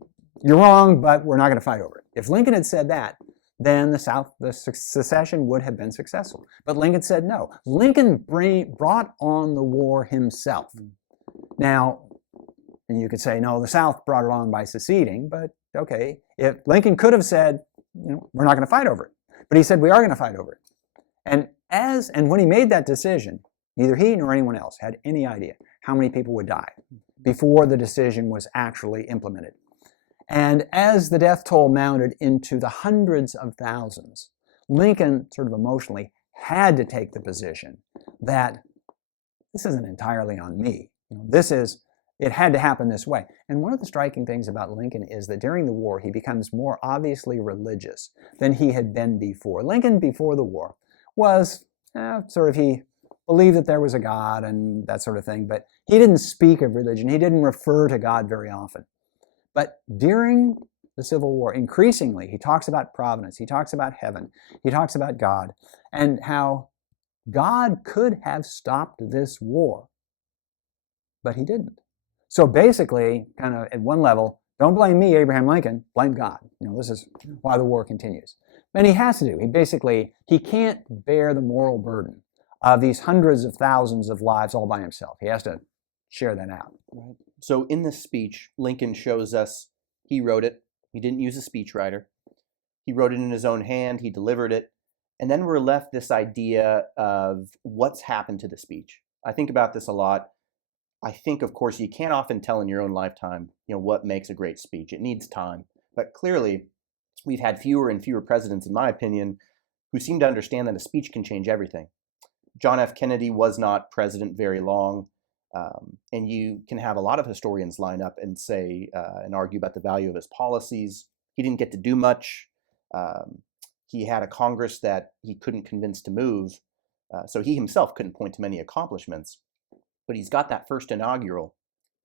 wrong, but we're not going to fight over it. If Lincoln had said that, then the secession would have been successful. But Lincoln said no. Lincoln brought on the war himself. Now, and you could say, no, the South brought it on by seceding, but okay. If Lincoln could have said, we're not going to fight over it. But he said, we are going to fight over it. And when he made that decision, neither he nor anyone else had any idea how many people would die before the decision was actually implemented. And as the death toll mounted into the hundreds of thousands, Lincoln sort of emotionally had to take the position that this isn't entirely on me. It had to happen this way. And one of the striking things about Lincoln is that during the war, he becomes more obviously religious than he had been before. Lincoln, before the war, was he believed that there was a God and that sort of thing, but he didn't speak of religion. He didn't refer to God very often. But during the Civil War, increasingly, he talks about providence, he talks about heaven, he talks about God, and how God could have stopped this war, but he didn't. So basically, kind of at one level, don't blame me, Abraham Lincoln, blame God. This is why the war continues. And he has to do. He can't bear the moral burden of these hundreds of thousands of lives all by himself. He has to share that out. Right. So in this speech, Lincoln shows us he wrote it. He didn't use a speechwriter. He wrote it in his own hand. He delivered it. And then we're left this idea of what's happened to the speech. I think about this a lot. I think, of course, you can't often tell in your own lifetime, what makes a great speech. It needs time. But clearly, we've had fewer and fewer presidents, in my opinion, who seem to understand that a speech can change everything. John F. Kennedy was not president very long, and you can have a lot of historians line up and say and argue about the value of his policies. He didn't get to do much. He had a Congress that he couldn't convince to move, so he himself couldn't point to many accomplishments. But he's got that first inaugural,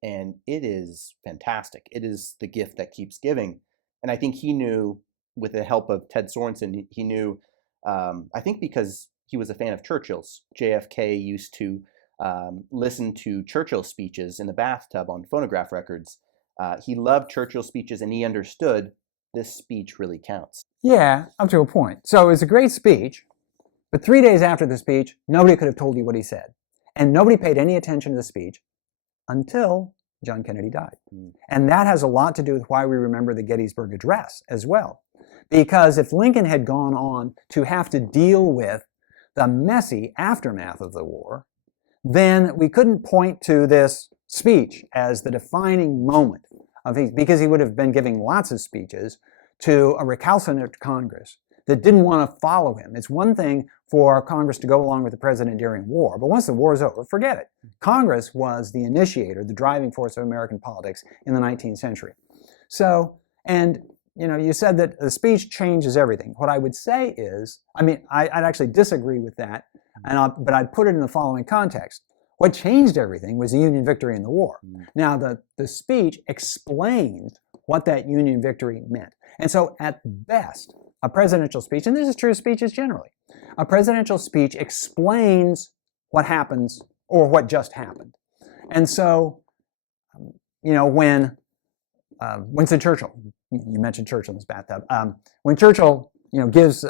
and it is fantastic. It is the gift that keeps giving. And I think he knew, with the help of Ted Sorensen, he knew, I think because he was a fan of Churchill's. JFK used to listen to Churchill's speeches in the bathtub on phonograph records. He loved Churchill's speeches, and he understood this speech really counts. Yeah, up to a point. So it's a great speech, but 3 days after the speech, nobody could have told you what he said. And nobody paid any attention to the speech until John Kennedy died. And that has a lot to do with why we remember the Gettysburg Address as well. Because if Lincoln had gone on to have to deal with the messy aftermath of the war, then we couldn't point to this speech as the defining moment of his, because he would have been giving lots of speeches to a recalcitrant Congress that didn't want to follow him. It's one thing for Congress to go along with the president during war, but once the war is over, forget it. Congress was the initiator, the driving force of American politics in the 19th century. So, and you said that the speech changes everything. What I would say is, I'd actually disagree with that, but I'd put it in the following context. What changed everything was the Union victory in the war. Now, the speech explained what that Union victory meant. And so, at best, a presidential speech, and this is true of speeches generally, a presidential speech explains what happens or what just happened. And so, when Winston Churchill, you mentioned Churchill in his bathtub, when Churchill, gives,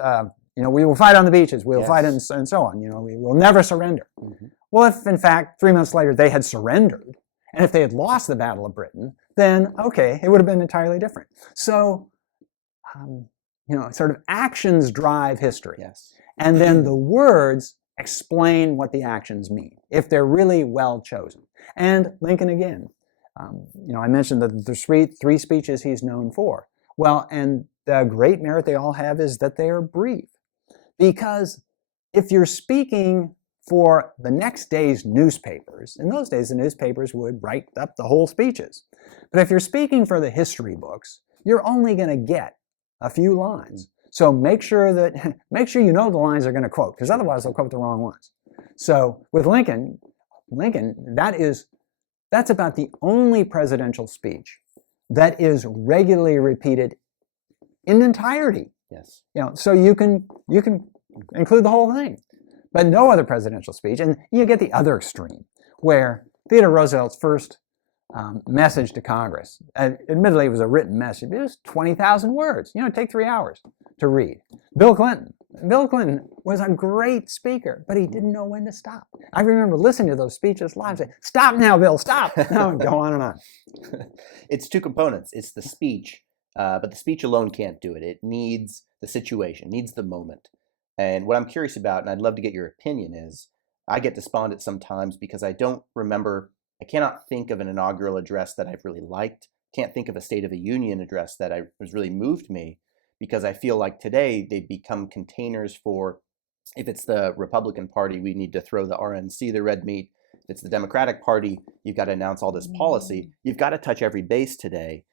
we will fight on the beaches, we will fight Yes. and so on. We will never surrender. Well, if in fact 3 months later they had surrendered, and if they had lost the Battle of Britain, then okay, it would have been entirely different. So, sort of actions drive history. Yes. And then the words explain what the actions mean, if they're really well chosen. And Lincoln again, I mentioned that the three speeches he's known for. Well, and the great merit they all have is that they are brief. Because if you're speaking for the next day's newspapers, in those days the newspapers would write up the whole speeches. But if you're speaking for the history books, you're only going to get a few lines. So make sure you know the lines they're going to quote, because otherwise they'll quote the wrong ones. So with Lincoln, that's about the only presidential speech that is regularly repeated in entirety. Yes. So you can include the whole thing, but no other presidential speech. And you get the other extreme, where Theodore Roosevelt's first message to Congress, admittedly it was a written message, it was 20,000 words. It'd take 3 hours to read. Bill Clinton was a great speaker, but he didn't know when to stop. I remember listening to those speeches live, saying, "Stop now, Bill, stop!" No, go on and on. It's two components. It's the speech, but the speech alone can't do it. It needs the situation, needs the moment. And what I'm curious about, and I'd love to get your opinion, is I get despondent sometimes because I cannot think of an inaugural address that I've really liked. Can't think of a State of the Union address that has really moved me, because I feel like today they've become containers for, if it's the Republican Party, we need to throw the RNC, the red meat. If it's the Democratic Party, you've got to announce all this policy. You've got to touch every base today.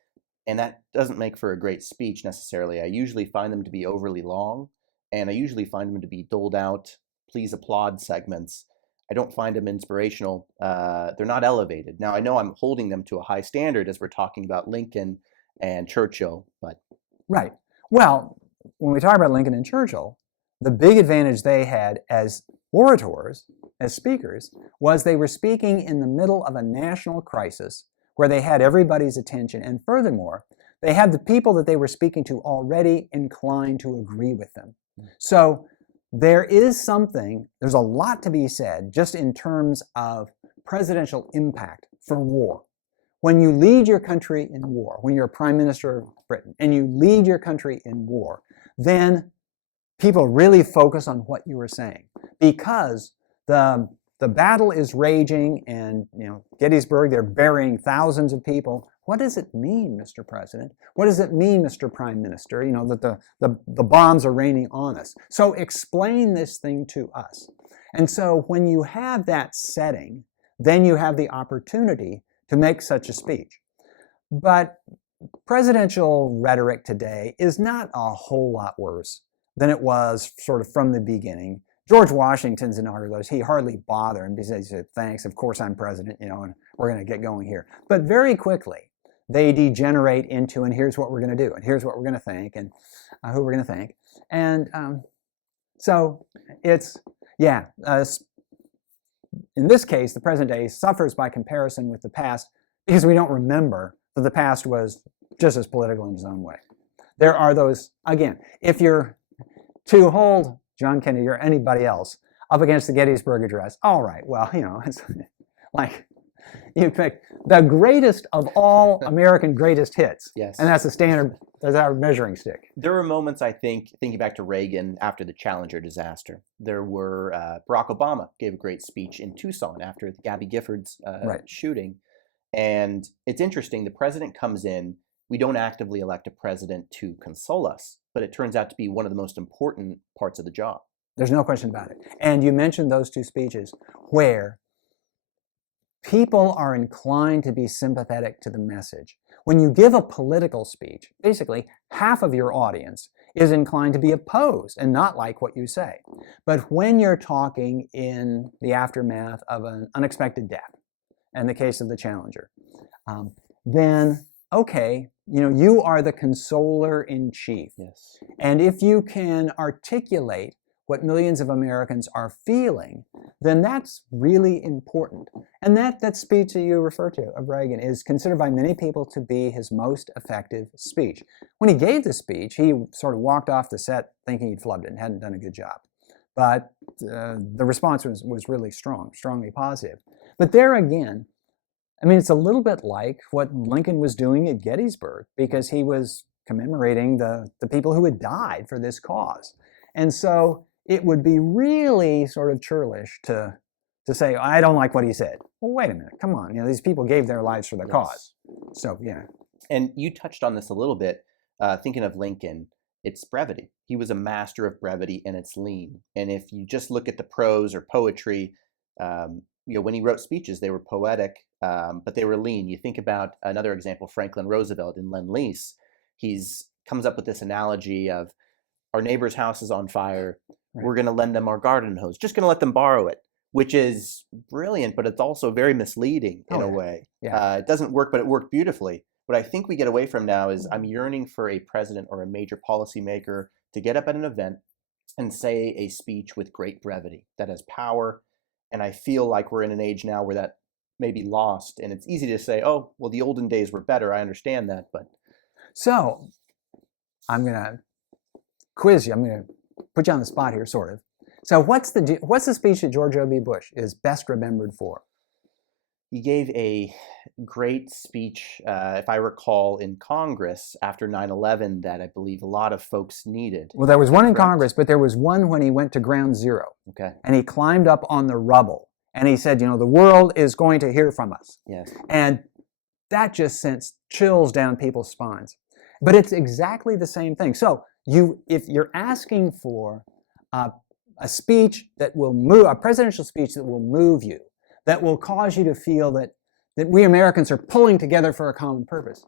And that doesn't make for a great speech necessarily. I usually find them to be overly long, and I usually find them to be doled out, please applaud segments. I don't find them inspirational. They're not elevated. Now, I know I'm holding them to a high standard as we're talking about Lincoln and Churchill, but... Right. Well, when we talk about Lincoln and Churchill, the big advantage they had as orators, as speakers, was they were speaking in the middle of a national crisis where they had everybody's attention. And furthermore, they had the people that they were speaking to already inclined to agree with them. So there's a lot to be said just in terms of presidential impact for war. When you lead your country in war, when you're a prime minister of Britain and you lead your country in war, then people really focus on what you were saying, because the battle is raging, and Gettysburg, they're burying thousands of people. What does it mean, Mr. President? What does it mean, Mr. Prime Minister, that the bombs are raining on us? So explain this thing to us. And so when you have that setting, then you have the opportunity to make such a speech. But presidential rhetoric today is not a whole lot worse than it was sort of from the beginning. George Washington's inaugural, he hardly bothered, and he said, "Thanks, of course I'm president, and we're going to get going here." But very quickly, they degenerate into, and here's what we're going to do, and here's what we're going to think, and who we're going to thank. And so it's, in this case, the present day suffers by comparison with the past because we don't remember that the past was just as political in its own way. There are those, again, if you're to hold John Kennedy or anybody else up against the Gettysburg Address, all right, well, it's like you pick the greatest of all American greatest hits. Yes. And that's the standard, that's our measuring stick. There were moments, I think, thinking back to Reagan after the Challenger disaster. There were, Barack Obama gave a great speech in Tucson after the Gabby Giffords shooting. And it's interesting, the president comes in, we don't actively elect a president to console us, but it turns out to be one of the most important parts of the job. There's no question about it. And you mentioned those two speeches where people are inclined to be sympathetic to the message. When you give a political speech, basically half of your audience is inclined to be opposed and not like what you say. But when you're talking in the aftermath of an unexpected death, in the case of the Challenger, then, okay, you are the consoler in chief. Yes. And if you can articulate what millions of Americans are feeling, then that's really important. And that speech that you refer to of Reagan is considered by many people to be his most effective speech. When he gave the speech, he sort of walked off the set thinking he'd flubbed it and hadn't done a good job. But the response was really strongly positive. But there again, I mean, it's a little bit like what Lincoln was doing at Gettysburg, because he was commemorating the people who had died for this cause. And so it would be really sort of churlish to say, I don't like what he said. Well, wait a minute, come on. These people gave their lives for the cause. So, yeah. And you touched on this a little bit, thinking of Lincoln, it's brevity. He was a master of brevity, and it's lean. And if you just look at the prose or poetry, when he wrote speeches, they were poetic, but they were lean. You think about another example, Franklin Roosevelt in Lend-Lease. He's comes up with this analogy of our neighbor's house is on fire. Right. We're going to lend them our garden hose. Just going to let them borrow it, which is brilliant, but it's also very misleading in a way. Yeah. It doesn't work, but it worked beautifully. What I think we get away from now is I'm yearning for a president or a major policymaker to get up at an event and say a speech with great brevity that has power. And I feel like we're in an age now where that may be lost. And it's easy to say, oh, well, the olden days were better. I understand that. But so I'm going to quiz you. I'm going to put you on the spot here, sort of. So what's the speech that George W. Bush is best remembered for? He gave a great speech, if I recall, in Congress after 9/11 that I believe a lot of folks needed. Well, there was one in Congress, but there was one when he went to Ground Zero. Okay. And he climbed up on the rubble, and he said, the world is going to hear from us. Yes. And that just sent chills down people's spines. But it's exactly the same thing. So if you're asking for a speech that will move, a presidential speech that will move you, that will cause you to feel that we Americans are pulling together for a common purpose.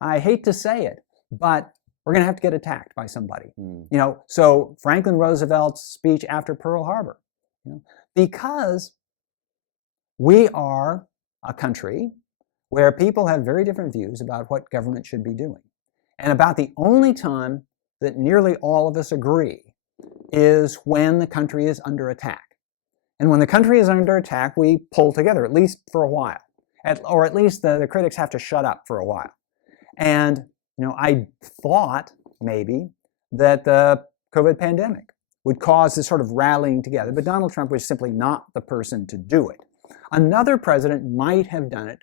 I hate to say it, but we're going to have to get attacked by somebody. So Franklin Roosevelt's speech after Pearl Harbor, because we are a country where people have very different views about what government should be doing. And about the only time that nearly all of us agree is when the country is under attack. And when the country is under attack, we pull together, at least for a while. Or at least the critics have to shut up for a while. And I thought maybe that the COVID pandemic would cause this sort of rallying together, but Donald Trump was simply not the person to do it. Another president might have done it,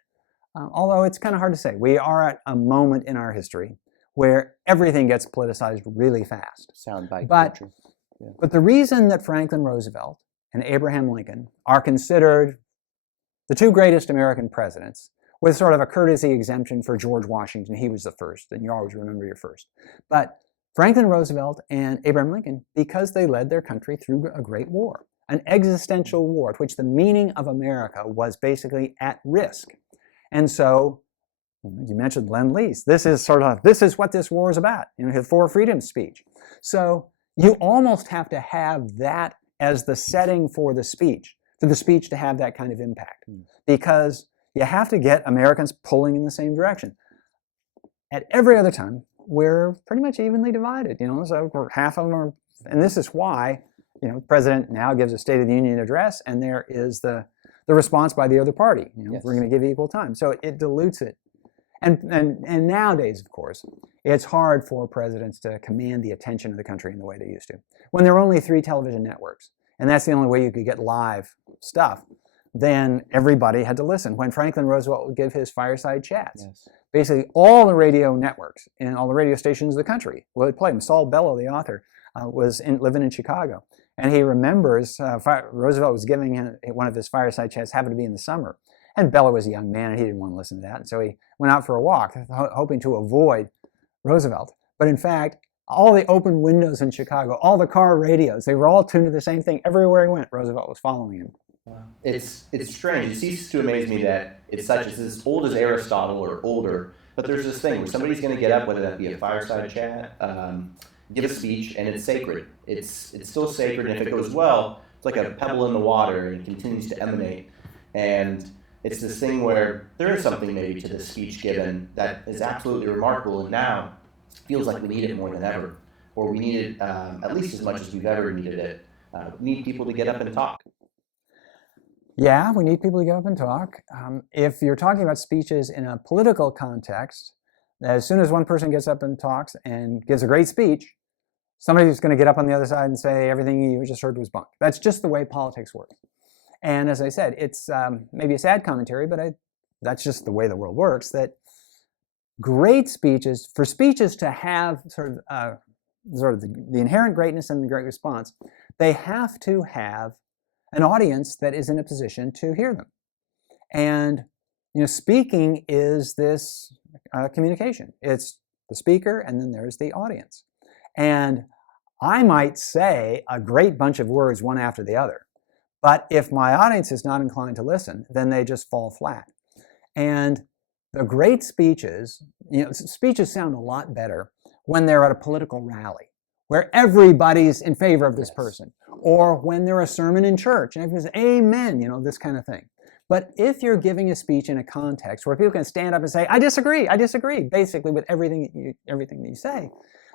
although it's kind of hard to say. We are at a moment in our history where everything gets politicized really fast. Soundbite culture. Yeah. But the reason that Franklin Roosevelt and Abraham Lincoln are considered the two greatest American presidents, with sort of a courtesy exemption for George Washington. He was the first, and you always remember your first. But Franklin Roosevelt and Abraham Lincoln, because they led their country through a great war, an existential war, at which the meaning of America was basically at risk. And so, you mentioned Lend-Lease. This is what this war is about. His Four Freedoms speech. So you almost have to have that as the setting for the speech to have that kind of impact, because you have to get Americans pulling in the same direction. At every other time, we're pretty much evenly divided. So half of them are, and this is why the president now gives a State of the Union address, and there is the response by the other party. Yes. We're going to give equal time, so it dilutes it. And nowadays, of course, it's hard for presidents to command the attention of the country in the way they used to. When there were only 3 television networks, and that's the only way you could get live stuff, then everybody had to listen. When Franklin Roosevelt would give his fireside chats, yes, basically all the radio networks and all the radio stations of the country would play them. Saul Bellow, the author, was living in Chicago. And he remembers Roosevelt was giving him one of his fireside chats, happened to be in the summer. And Bellow was a young man, and he didn't want to listen to that. And so he went out for a walk, hoping to avoid Roosevelt. But in fact, all the open windows in Chicago, all the car radios, they were all tuned to the same thing. Everywhere he went, Roosevelt was following him. Wow. It's strange. It ceases to amaze me that it's such as old as Aristotle or older, but there's this thing where somebody's going to get up, whether that be a fireside chat, give a speech, and it's sacred. It's still sacred, and if it goes well, it's like a pebble in the water and it continues to emanate. And it's this thing where there is something maybe to this speech given that is absolutely remarkable, and now feels like we need it more than ever, or we need it at least as much as we've ever needed it. We need people to get up and talk. Yeah, we need people to get up and talk. If you're talking about speeches in a political context, as soon as one person gets up and talks and gives a great speech, somebody's going to get up on the other side and say everything you just heard was bunk. That's just the way politics works. And as I said, it's maybe a sad commentary, but that's just the way the world works, that great speeches, for speeches to have sort of the inherent greatness and the great response, they have to have an audience that is in a position to hear them. And speaking is this communication. It's the speaker, and then there's the audience. And I might say a great bunch of words one after the other, but if my audience is not inclined to listen, then they just fall flat. And the great speeches, speeches sound a lot better when they're at a political rally, where everybody's in favor of this person, or when they're a sermon in church and everyone's amen, this kind of thing. But if you're giving a speech in a context where people can stand up and say, I disagree, basically with everything that you say,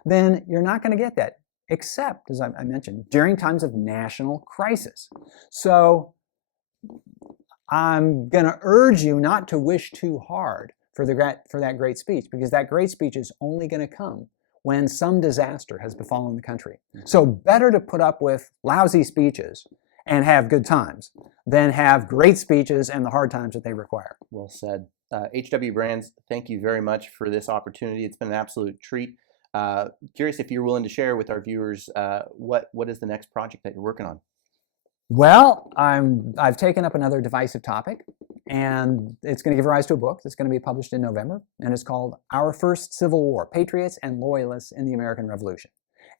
then you're not going to get that, except, as I mentioned, during times of national crisis. So I'm going to urge you not to wish too hard for that great speech, because that great speech is only going to come when some disaster has befallen the country. So better to put up with lousy speeches and have good times than have great speeches and the hard times that they require. Well said. H.W. Brands, thank you very much for this opportunity. It's been an absolute treat. Curious if you're willing to share with our viewers what is the next project that you're working on? Well, I've taken up another divisive topic, and it's going to give rise to a book that's going to be published in November, and it's called Our First Civil War, Patriots and Loyalists in the American Revolution.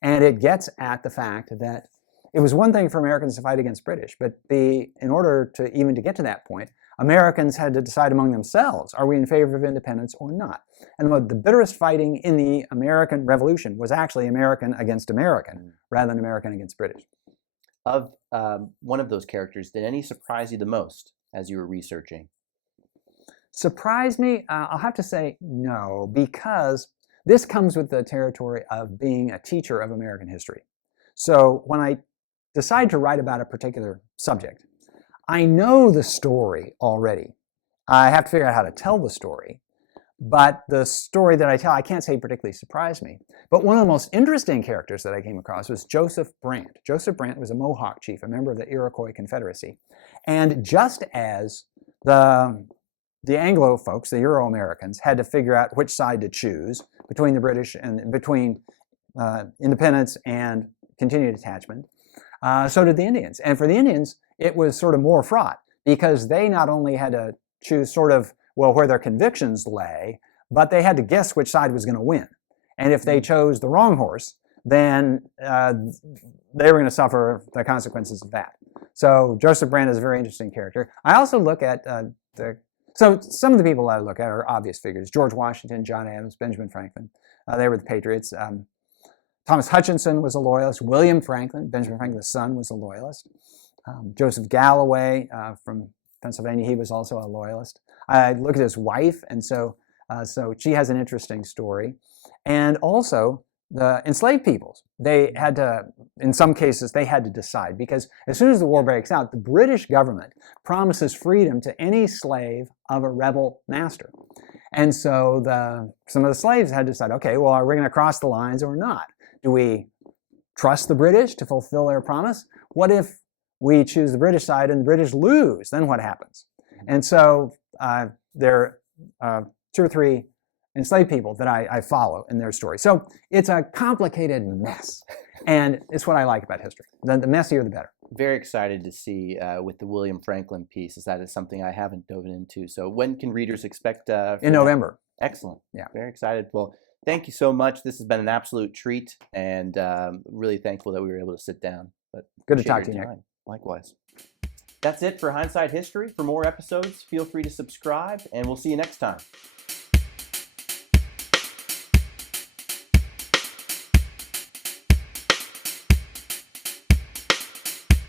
And it gets at the fact that it was one thing for Americans to fight against British, but in order to even to get to that point, Americans had to decide among themselves, are we in favor of independence or not? And the bitterest fighting in the American Revolution was actually American against American, rather than American against British. Of one of those characters, did any surprise you the most as you were researching? Surprised me? I'll have to say no, because this comes with the territory of being a teacher of American history. So when I decide to write about a particular subject, I know the story already. I have to figure out how to tell the story. But the story that I tell, I can't say particularly surprised me. But one of the most interesting characters that I came across was Joseph Brant. Joseph Brant was a Mohawk chief, a member of the Iroquois Confederacy. And just as the Anglo folks, the Euro-Americans, had to figure out which side to choose between the British and between independence and continued attachment, so did the Indians. And for the Indians, it was sort of more fraught, because they not only had to choose sort of where their convictions lay, but they had to guess which side was going to win. And if they chose the wrong horse, then they were going to suffer the consequences of that. So Joseph Brant is a very interesting character. I also look at so some of the people I look at are obvious figures: George Washington, John Adams, Benjamin Franklin. They were the Patriots. Thomas Hutchinson was a loyalist. William Franklin, Benjamin Franklin's son, was a loyalist. Joseph Galloway from Pennsylvania, he was also a loyalist. I look at his wife, and so she has an interesting story. And also the enslaved peoples, they had to, in some cases, they had to decide, because as soon as the war breaks out, the British government promises freedom to any slave of a rebel master. And so some of the slaves had to decide, okay, well, are we going to cross the lines or not? Do we trust the British to fulfill their promise? What if we choose the British side and the British lose? Then what happens? And so there are 2 or 3 enslaved people that I follow in their story. So it's a complicated mess. And it's what I like about history. The messier, the better. Very excited to see with the William Franklin piece, as that is something I haven't dove into. So when can readers expect? In November. Excellent. Yeah. Very excited. Well, thank you so much. This has been an absolute treat, and really thankful that we were able to sit down. But good to talk to you, Nick. Likewise. That's it for Hindsight History. For more episodes, feel free to subscribe, and we'll see you next time.